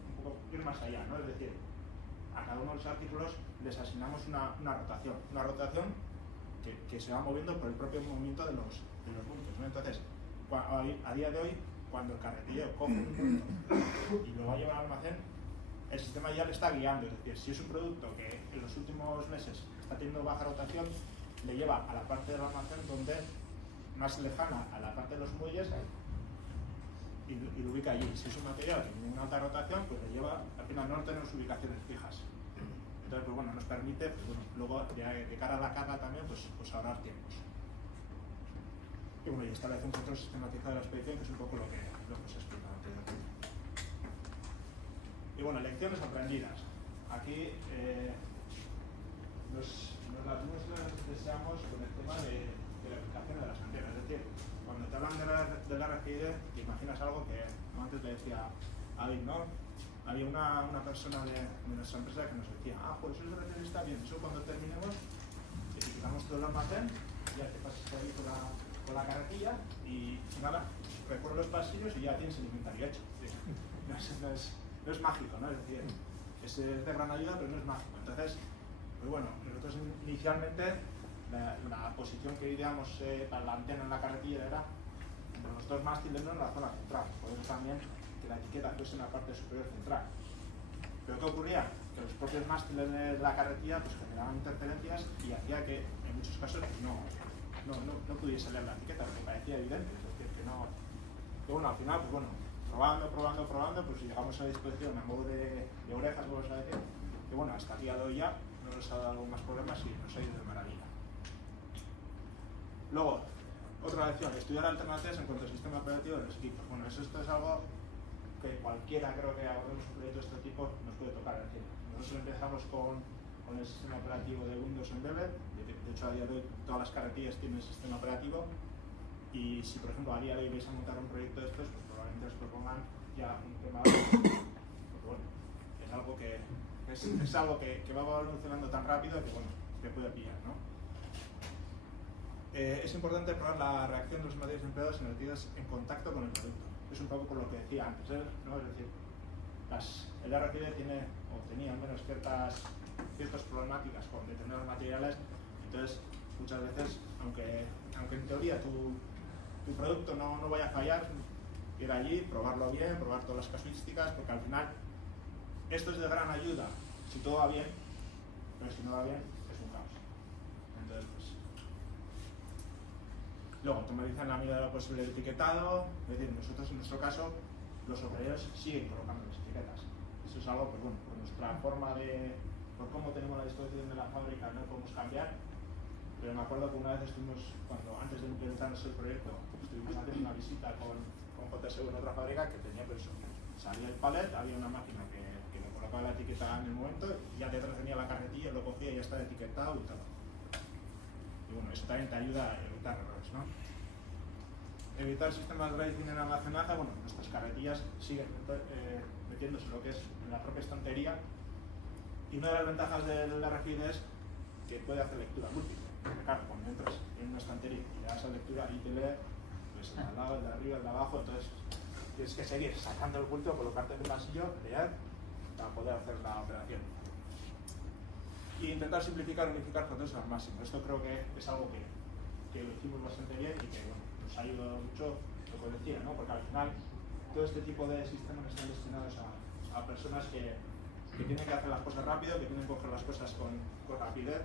ir más allá, ¿no? Es decir, a cada uno de los artículos les asignamos una rotación que se va moviendo por el propio movimiento de los bultos, ¿no? Entonces, a día de hoy, cuando el carretillero coge un bulto y lo va a llevar al almacén, el sistema ya le está guiando. Es decir, si es un producto que en los últimos meses está teniendo baja rotación, le lleva a la parte del almacén donde más lejana a la parte de los muelles y lo ubica allí. Si es un material que tiene una alta rotación, pues le lleva, al final no tenemos ubicaciones fijas. Entonces, pues bueno, nos permite, pues bueno, luego de cara a la carga también, pues ahorrar tiempos. Y bueno, y establece un control sistematizado de la expedición, que es un poco lo que os he explicado anteriormente. Y bueno, lecciones aprendidas. Aquí nos deseamos con el tema de la aplicación de las antenas. Es decir, cuando te hablan del RFID, te imaginas algo que antes le decía a David, ¿no? Había una persona de nuestra empresa que nos decía, pues eso está bien, eso cuando terminemos, etiquetamos todo el almacén, ya te pasas por ahí con la carretilla y nada, recorres los pasillos y ya tienes el inventario hecho. No es mágico, ¿no? Es decir, es de gran ayuda, pero no es mágico. Entonces, pues bueno, nosotros inicialmente la posición que ideamos para la antena en la carretilla era entre los 2 mástiles en la zona central, por eso también que la etiqueta fuese en la parte superior central. Pero ¿qué ocurría? Que los propios mástiles de la carretilla pues, generaban interferencias y hacía que en muchos casos pues, no pudiese leer la etiqueta, porque parecía evidente, es decir, que no. Pero bueno, al final, pues bueno, probando, pues llegamos a la disposición a modo de orejas, vamos a decir, que bueno, hasta el día de hoy ya no nos ha dado más problemas y nos ha ido de maravilla. Luego, otra lección, estudiar alternativas en cuanto al sistema operativo de los equipos. Bueno, esto es algo que cualquiera, creo que abordemos un proyecto de este tipo, nos puede tocar. Es decir, nosotros empezamos con el sistema operativo de Windows Embedded, de hecho a día de hoy todas las carretillas tienen sistema operativo, y si por ejemplo a día de hoy vais a montar un proyecto de estos, pues probablemente os propongan ya un tema porque bueno, es algo que va evolucionando tan rápido que bueno, te puede pillar, ¿no? Es importante probar la reacción de los materiales empleados en metidas en contacto con el producto. Es un poco por lo que decía antes, ¿no? Es decir, el RFID tenía al menos ciertas problemáticas con determinados materiales, entonces muchas veces, aunque en teoría tu producto no vaya a fallar, ir allí, probarlo bien, probar todas las casuísticas, porque al final esto es de gran ayuda si todo va bien, pero si no va bien es un caos. Entonces, pues, luego automatizan la medida de lo posible el etiquetado, es decir, nosotros en nuestro caso los operarios siguen colocando las etiquetas. Eso es algo, pues bueno, por nuestra forma por cómo tenemos la disposición de la fábrica no podemos cambiar, pero me acuerdo que una vez antes de implementarnos el proyecto, estuvimos haciendo una visita con JSU en otra fábrica que tenía eso. Salía el palet, había una máquina que le colocaba la etiqueta en el momento y ya detrás tenía la carretilla, lo cogía y ya está etiquetado y todo. Y bueno, eso también te ayuda a evitar errores, ¿no? Evitar sistemas de rating en almacenaje, bueno, nuestras carretillas siguen metiéndose lo que es en la propia estantería, y una de las ventajas del RFID es que puede hacer lectura múltiple. Claro, cuando entras en una estantería y le das a lectura y te lee, pues el de al lado, el de arriba, el de abajo, entonces tienes que seguir sacando el bulto, colocarte en el pasillo, leer, para poder hacer la operación. Y intentar simplificar, unificar procesos al máximo. Esto creo que es algo que lo hicimos bastante bien y que bueno, nos ha ayudado mucho os decía, ¿no? Porque al final todo este tipo de sistemas están destinados a personas que tienen que hacer las cosas rápido, que tienen que coger las cosas con rapidez,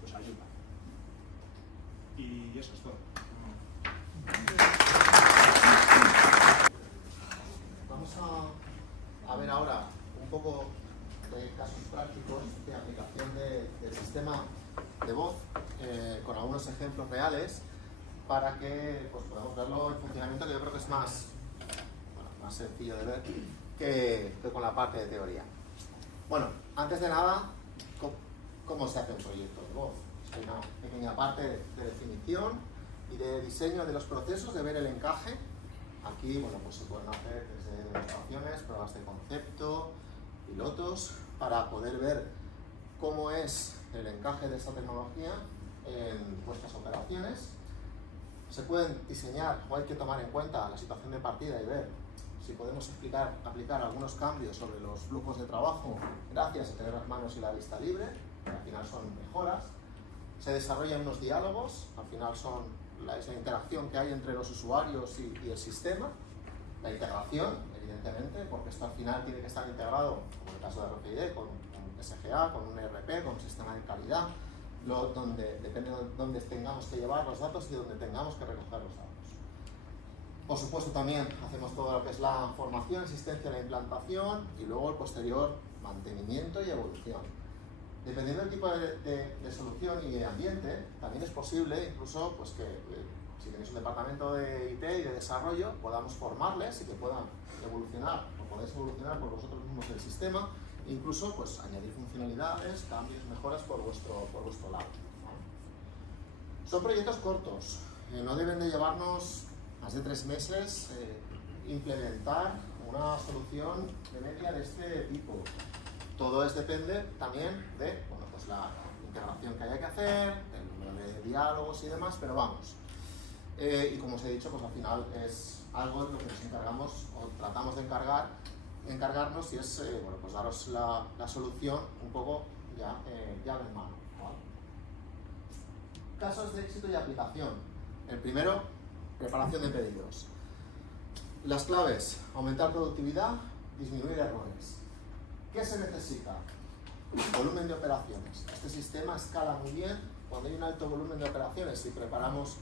pues ayuda. Y eso es todo. Vamos a ver ahora un poco de casos prácticos de aplicación del sistema de voz con algunos ejemplos reales para que pues, podamos verlo en funcionamiento, que yo creo que es más sencillo de ver que con la parte de teoría. Bueno, antes de nada, ¿cómo se hace un proyecto de voz? Hay una pequeña parte de definición y de diseño de los procesos, de ver el encaje. Aquí, bueno, pues se pueden hacer desde demostraciones, pruebas de concepto, pilotos, para poder ver cómo es el encaje de esta tecnología en vuestras operaciones. Se pueden diseñar o hay que tomar en cuenta la situación de partida y ver si podemos aplicar algunos cambios sobre los flujos de trabajo gracias a tener las manos y la vista libre, que al final son mejoras. Se desarrollan unos diálogos, al final son esa interacción que hay entre los usuarios y el sistema. La integración, evidentemente, porque esto al final tiene que estar integrado, como en el caso de RFID, con un SGA, con un ERP, con un sistema de calidad, depende de dónde tengamos que llevar los datos y dónde tengamos que recoger los datos. Por supuesto, también hacemos todo lo que es la formación, asistencia a la implantación y luego el posterior mantenimiento y evolución. Dependiendo del tipo de solución y de ambiente, también es posible incluso pues, que si tenéis un departamento de IT y de desarrollo, podamos formarles y que puedan evolucionar o podáis evolucionar por vosotros mismos el sistema, e incluso pues, añadir funcionalidades, cambios, mejoras por vuestro lado. Son proyectos cortos, no deben de llevarnos más de 3 meses implementar una solución de media de este tipo. Todo depende también de bueno, pues la integración que haya que hacer, el número de diálogos y demás, pero vamos. Y como os he dicho, pues al final es algo en lo que nos encargamos o tratamos de encargarnos y es bueno, pues daros la solución un poco ya en mano, ¿vale? Casos de éxito y aplicación. El primero, preparación de pedidos. Las claves: aumentar productividad, disminuir errores. ¿Qué se necesita? Volumen de operaciones. Este sistema escala muy bien cuando hay un alto volumen de operaciones. Si preparamos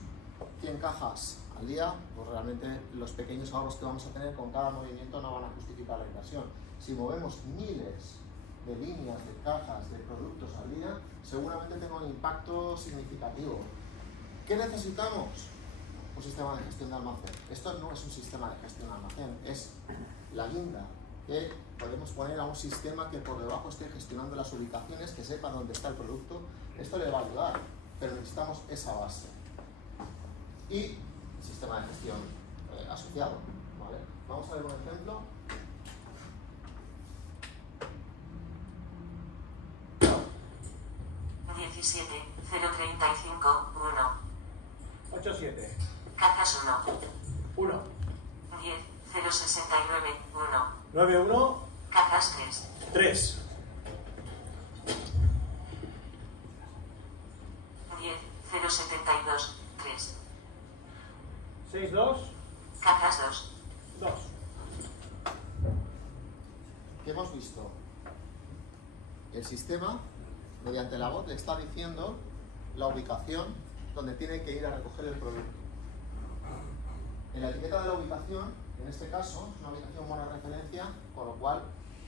100 cajas al día, pues realmente los pequeños ahorros que vamos a tener con cada movimiento no van a justificar la inversión. Si movemos miles de líneas, de cajas, de productos al día, seguramente tenga un impacto significativo. ¿Qué necesitamos? Un sistema de gestión de almacén. Esto no es un sistema de gestión de almacén, es la guinda que podemos poner a un sistema que por debajo esté gestionando las ubicaciones, que sepa dónde está el producto. Esto le va a ayudar, pero necesitamos esa base. Y el sistema de gestión asociado, ¿vale? Vamos a ver un ejemplo. 17.035.1 87. Cajas 1 1. 10.069.1 91. Cajas 3 3. 10.072.3 62. Cajas 2 2. ¿Qué hemos visto? El sistema, mediante la voz, le está diciendo la ubicación donde tiene que ir a recoger el producto. En la etiqueta de la ubicación, en este caso, es una ubicación monorreferencia, con lo cual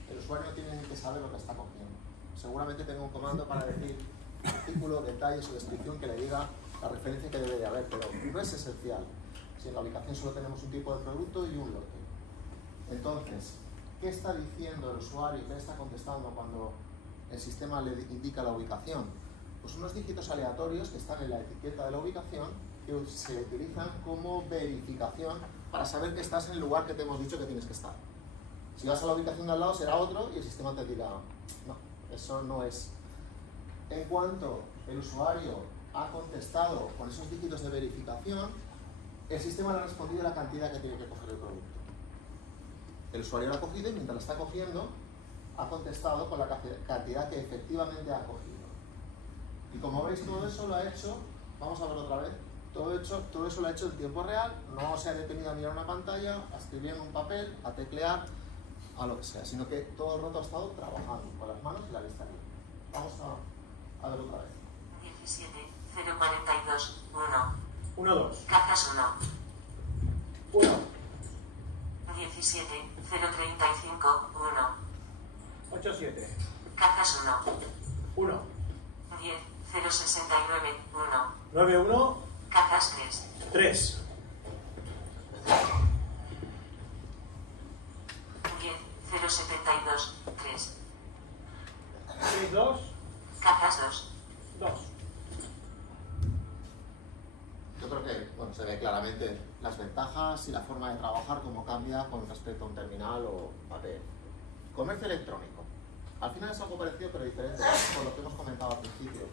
el usuario no tiene ni que saber lo que está cogiendo. Seguramente tenga un comando para decir artículo, detalles o descripción que le diga la referencia que debe de haber, pero no es esencial. Si en la ubicación solo tenemos un tipo de producto y un lote. Entonces, ¿qué está diciendo el usuario? ¿Qué está contestando cuando el sistema le indica la ubicación? Pues unos dígitos aleatorios que están en la etiqueta de la ubicación que se utilizan como verificación para saber que estás en el lugar que te hemos dicho que tienes que estar. Si vas a la ubicación de al lado será otro y el sistema te dirá, no, eso no es. En cuanto el usuario ha contestado con esos dígitos de verificación, el sistema le ha respondido la cantidad que tiene que coger el producto. El usuario lo ha cogido y mientras lo está cogiendo, ha contestado con la cantidad que efectivamente ha cogido. Y como veis, todo eso lo ha hecho, vamos a verlo otra vez, Todo eso lo ha hecho en tiempo real, no se ha detenido a mirar una pantalla, a escribir en un papel, a teclear, a lo que sea, sino que todo el rato ha estado trabajando con las manos y la vista libre. Vamos a ver otra vez. 17, 042, 1. 1, 2. Cajas 1. 1. 17, 035, 1. 8, 7. Cajas 1. 1. 10, 069, 1. 9, 1. Cajas 3. 3. 10, 072, 3. 6, 2. Cajas 2. 2. Yo creo que bueno, se ve claramente las ventajas y la forma de trabajar, cómo cambia con respecto a un terminal o papel. Comercio electrónico. Al final es algo parecido pero diferente por lo que hemos comentado al principio.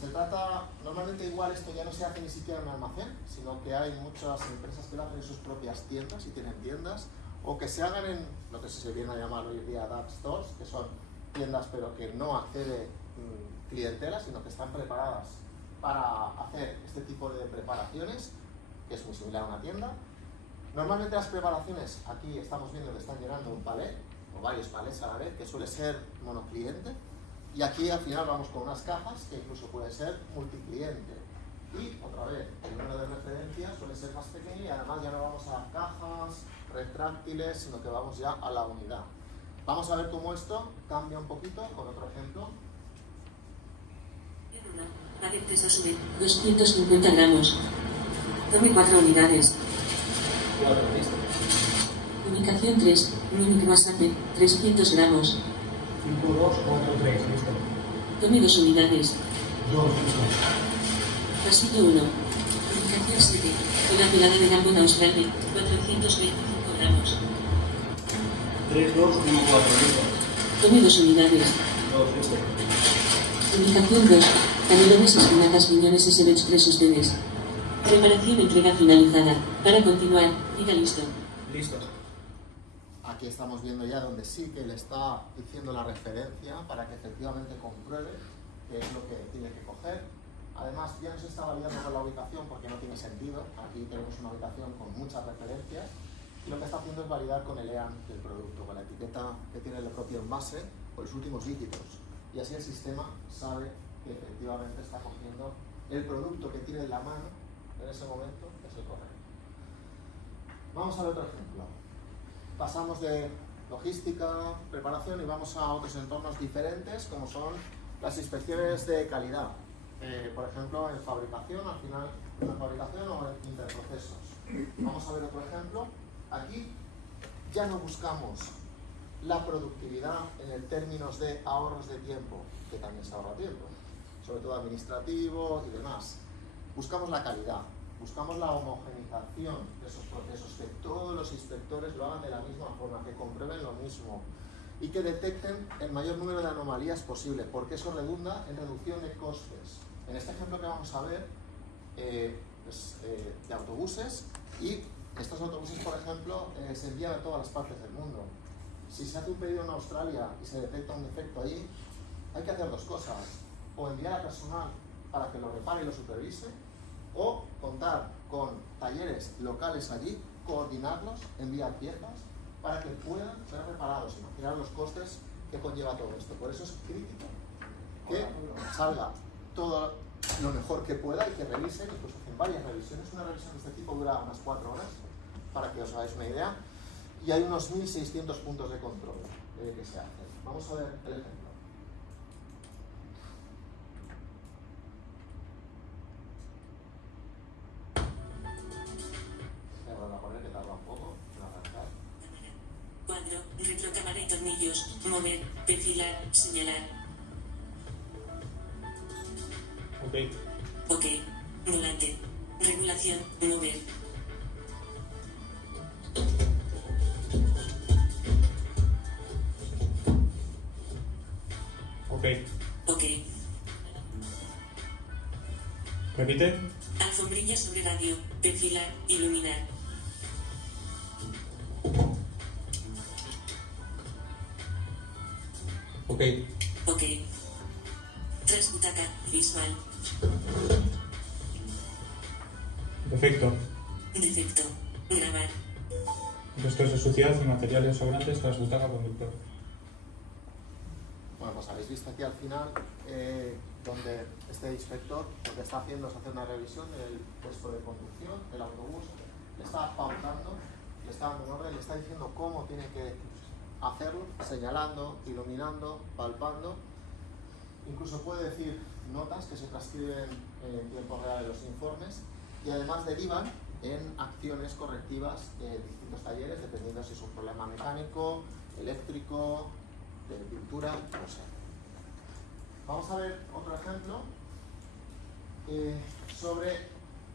Se trata, normalmente igual esto ya no se hace ni siquiera en un almacén, sino que hay muchas empresas que lo hacen en sus propias tiendas y tienen tiendas, o que se hagan en lo que se viene a llamar hoy en día dark stores, que son tiendas pero que no accede clientela, sino que están preparadas para hacer este tipo de preparaciones, que es muy similar a una tienda. Normalmente las preparaciones, aquí estamos viendo que están llenando un palet, o varios palets a la vez, que suele ser monocliente, y aquí al final vamos con unas cajas que incluso puede ser multicliente. Y otra vez, el número de referencias suele ser más pequeño y además ya no vamos a cajas retráctiles, sino que vamos ya a la unidad. Vamos a ver cómo esto cambia un poquito con otro ejemplo. Paquetes asume 250 gramos. Tome 4 unidades. 4, listo. Ubicación 3, mini croissante, 300 gramos. 5, 2, 4, 3, listo. Tome 2 unidades. 2, listo. Pasillo 1. Ubicación 7. Una pelada de gambón australiano, 425 gramos. 3, 2, 1, 4, listo. Tome 2 unidades. 2, listo. Ubicación 2. Canelones, espinacas, piñones, SB Express ustedes. Preparación, entrega finalizada. Para continuar, diga listo. Listo. Aquí estamos viendo ya donde sí que le está diciendo la referencia para que efectivamente compruebe qué es lo que tiene que coger. Además, ya no se está validando con la ubicación porque no tiene sentido. Aquí tenemos una ubicación con muchas referencias y lo que está haciendo es validar con el EAN del producto, con la etiqueta que tiene el propio envase o los últimos dígitos. Y así el sistema sabe que efectivamente está cogiendo el producto que tiene en la mano en ese momento, que es el correcto. Vamos a ver otro ejemplo. Pasamos de logística, preparación y vamos a otros entornos diferentes como son las inspecciones de calidad. Por ejemplo, en fabricación, al final, en fabricación o en interprocesos. Vamos a ver otro ejemplo. Aquí ya no buscamos la productividad en términos de ahorros de tiempo, que también se ahorra tiempo, sobre todo administrativo y demás. Buscamos la calidad, buscamos la homogenización de esos procesos, que todos los inspectores lo hagan de la misma forma, que comprueben lo mismo y que detecten el mayor número de anomalías posible, porque eso redunda en reducción de costes. En este ejemplo que vamos a ver, de autobuses, y estos autobuses, por ejemplo, se envían a todas las partes del mundo. Si se hace un pedido en Australia y se detecta un defecto allí, hay que hacer dos cosas: o enviar a personal para que lo repare y lo supervise, o contar con talleres locales allí, coordinarlos, enviar piezas para que puedan ser reparados. Imaginar los costes que conlleva todo esto. Por eso es crítico que salga todo lo mejor que pueda y que revisen, incluso hacen varias revisiones. Una revisión de este tipo dura unas 4 horas, para que os hagáis una idea, y hay unos 1.600 puntos de control que se hacen. Vamos a ver el ejemplo. Me voy a poner que tarda un poco en arrancar. Cuadro, retrocámara y tornillos, mover, perfilar, señalar. Ok. Ok. Volante. Regulación, mover. Ok. Ok. Repite. Alfombrilla sobre radio, perfilar, iluminar. Ok. Ok. Transbutaca, visual. Defecto. Defecto. Grabar. Restos de suciedad y materiales sobrantes tras butaca conductor. Bueno, pues habéis visto aquí al final donde este inspector lo que está haciendo es hacer una revisión del puesto de conducción del autobús, le está pautando, le está dando un orden, le está diciendo cómo tiene que hacerlo, señalando, iluminando, palpando. Incluso puede decir notas que se transcriben en tiempo real en los informes y además derivan en acciones correctivas de distintos talleres, dependiendo si es un problema mecánico, eléctrico, de pintura, no sé. Vamos a ver otro ejemplo sobre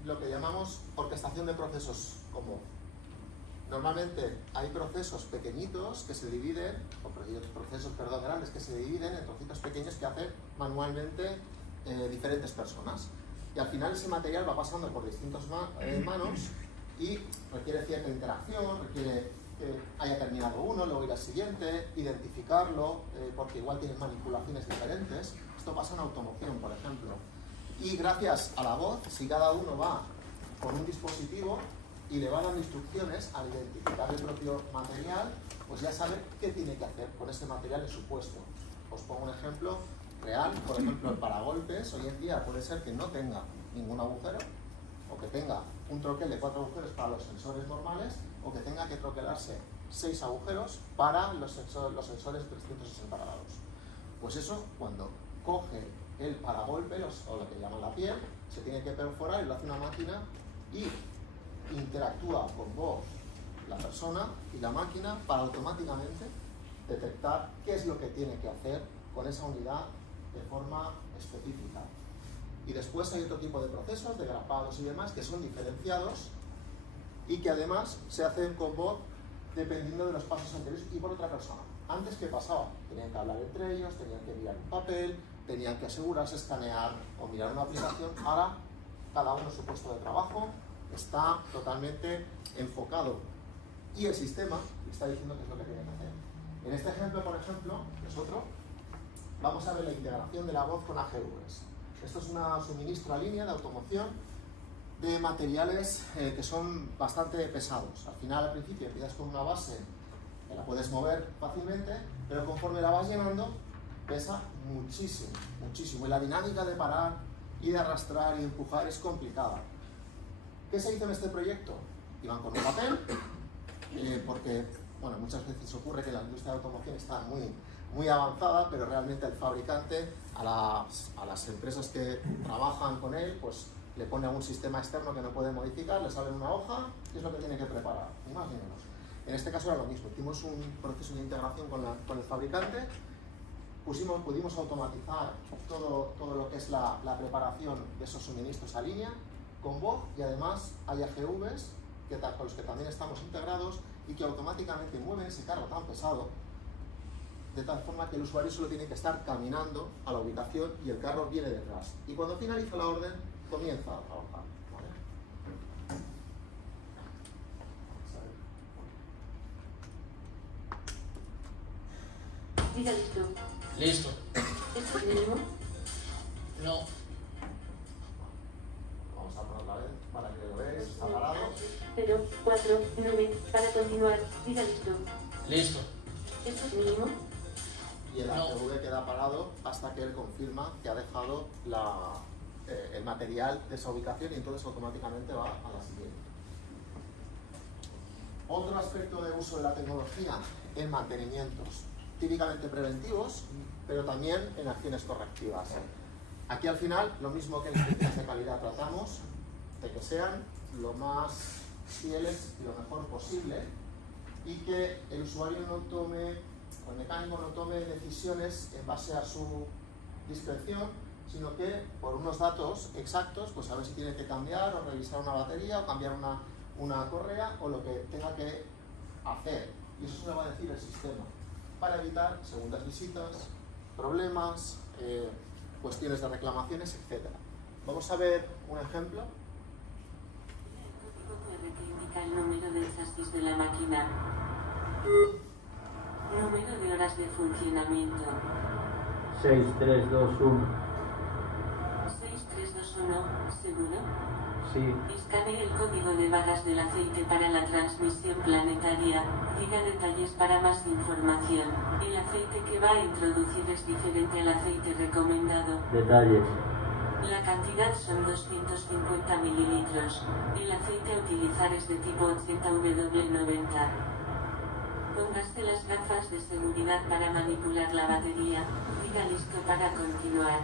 lo que llamamos orquestación de procesos como. Normalmente hay procesos pequeñitos que se dividen, o procesos grandes que se dividen en trocitos pequeños que hacen manualmente diferentes personas. Y al final ese material va pasando por distintas manos y requiere cierta interacción, requiere que haya terminado uno, luego ir al siguiente, identificarlo, porque igual tienen manipulaciones diferentes. Esto pasa en automoción, por ejemplo. Y gracias a la voz, si cada uno va con un dispositivo y le va dando instrucciones al identificar el propio material, pues ya sabe qué tiene que hacer con ese material en su puesto. Os pongo un ejemplo real, por ejemplo, el paragolpes hoy en día puede ser que no tenga ningún agujero, o que tenga un troquel de 4 agujeros para los sensores normales, o que tenga que troquelarse 6 agujeros para los sensores 360 grados. Pues eso, cuando coge el paragolpe, o lo que llaman la piel, se tiene que perforar y lo hace una máquina y interactúa con vos, la persona y la máquina para automáticamente detectar qué es lo que tiene que hacer con esa unidad de forma específica. Y después hay otro tipo de procesos, de grapados y demás, que son diferenciados y que además se hacen con voz dependiendo de los pasos anteriores y por otra persona. Antes, ¿qué pasaba? Tenían que hablar entre ellos, tenían que mirar un papel, tenían que asegurarse, escanear o mirar una aplicación. Ahora, cada uno en su puesto de trabajo está totalmente enfocado y el sistema le está diciendo qué es lo que tiene que hacer. En este ejemplo, por ejemplo, que es otro, vamos a ver la integración de la voz con AGVs. Esto es una suministro a línea de automoción de materiales que son bastante pesados. Al final, al principio, empiezas con una base que la puedes mover fácilmente, pero conforme la vas llenando, pesa muchísimo, muchísimo. Y la dinámica de parar y de arrastrar y de empujar es complicada. ¿Qué se hizo en este proyecto? Iban con un papel, porque bueno, muchas veces ocurre que la industria de automoción está muy avanzada, pero realmente el fabricante a las empresas que trabajan con él, pues le pone algún sistema externo que no puede modificar, le sale una hoja, y es lo que tiene que preparar, ni más ni menos. En este caso era lo mismo, hicimos un proceso de integración con el fabricante, pudimos automatizar todo lo que es la preparación de esos suministros a línea, con voz, y además hay AGVs con los que también estamos integrados y que automáticamente mueven ese carro tan pesado de tal forma que el usuario solo tiene que estar caminando a la ubicación y el carro viene detrás. Y cuando finaliza la orden, comienza a trabajar. Diga listo. Listo. ¿Esto es mínimo? No. Vamos a ponerla vez para que lo veáis. Está parado. 0, 4, 9. Para continuar, diga listo. Listo. ¿Esto es mínimo? Y el No. AGV queda parado hasta que él confirma que ha dejado el material de esa ubicación y entonces automáticamente va a la siguiente. Otro aspecto de uso de la tecnología en mantenimientos, típicamente preventivos, pero también en acciones correctivas. Aquí al final, lo mismo que en inspecciones de calidad, tratamos de que sean lo más fieles y lo mejor posible y que el usuario no tome, o el mecánico no tome decisiones en base a su discreción, sino que por unos datos exactos, pues a ver si tiene que cambiar o revisar una batería o cambiar una correa o lo que tenga que hacer. Y eso se le va a decir el sistema, para evitar segundas visitas, problemas, cuestiones de reclamaciones, etc. Vamos a ver un ejemplo. El código QR que indica el número del chasis de la máquina. Número de horas de funcionamiento. 6321. 6321, ¿seguro? Sí. Escanee el código de barras del aceite para la transmisión planetaria. Diga detalles para más información. El aceite que va a introducir es diferente al aceite recomendado. Detalles. La cantidad son 250 mililitros. El aceite a utilizar es de tipo 80W90. Póngase las gafas de seguridad para manipular la batería. Diga listo para continuar.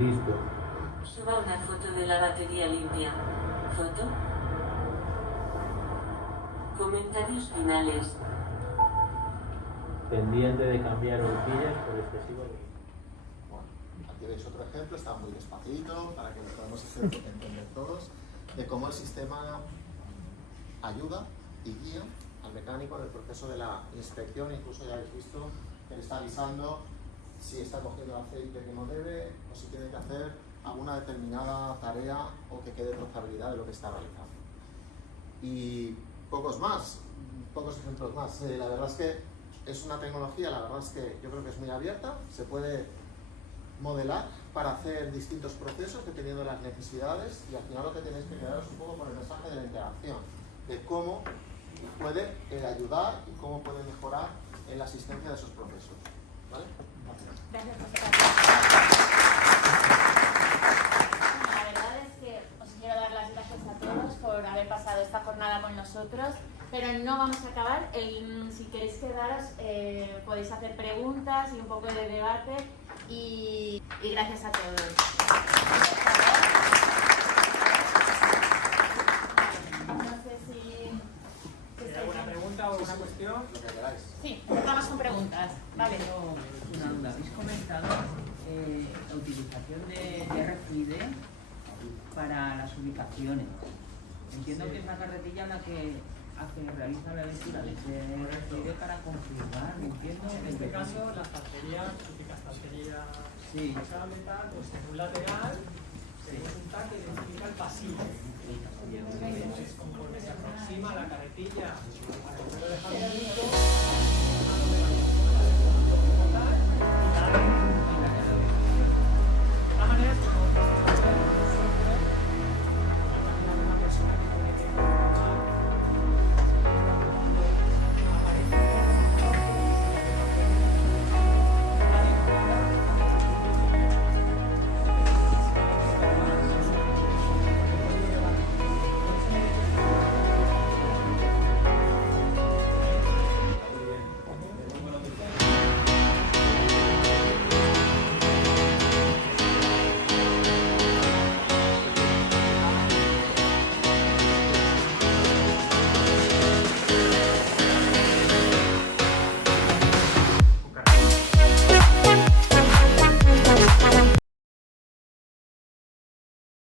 Listo. Suba una foto de la batería limpia. ¿Foto? Comentarios finales. Pendiente de cambiar horquillas por excesivo. Bueno, aquí veis otro ejemplo, está muy despacito para que lo podamos entender todos, de cómo el sistema ayuda y guía al mecánico en el proceso de la inspección. Incluso ya habéis visto que le está avisando si está cogiendo aceite que no debe o si tiene que hacer alguna determinada tarea o que quede trazabilidad de lo que está realizando. Y pocos ejemplos más. La verdad es que es una tecnología, la verdad es que yo creo que es muy abierta, se puede modelar para hacer distintos procesos dependiendo de las necesidades, y al final lo que tenéis que quedaros un poco con el mensaje de la interacción, de cómo puede ayudar y cómo puede mejorar en la asistencia de esos procesos. ¿Vale? Gracias. La verdad es que os quiero dar las gracias a todos por haber pasado esta jornada con nosotros, pero no vamos a acabar. Si queréis quedaros, podéis hacer preguntas y un poco de debate, y gracias a todos. No sé si ¿Hay alguna pregunta o alguna cuestión? Lo que queráis. Sí, empezamos con preguntas. Vale. Una duda. Habéis comentado la utilización de RFID para las ubicaciones. Entiendo que es la carretilla la que realiza la lectura de ese RFID para confirmar. Entiendo. En este caso, las estanterías, típicas estanterías Sí. de metal, pues en un lateral tenemos un tag que identifica el pasillo. Entonces, conforme se aproxima la carretilla al número de dejamiento,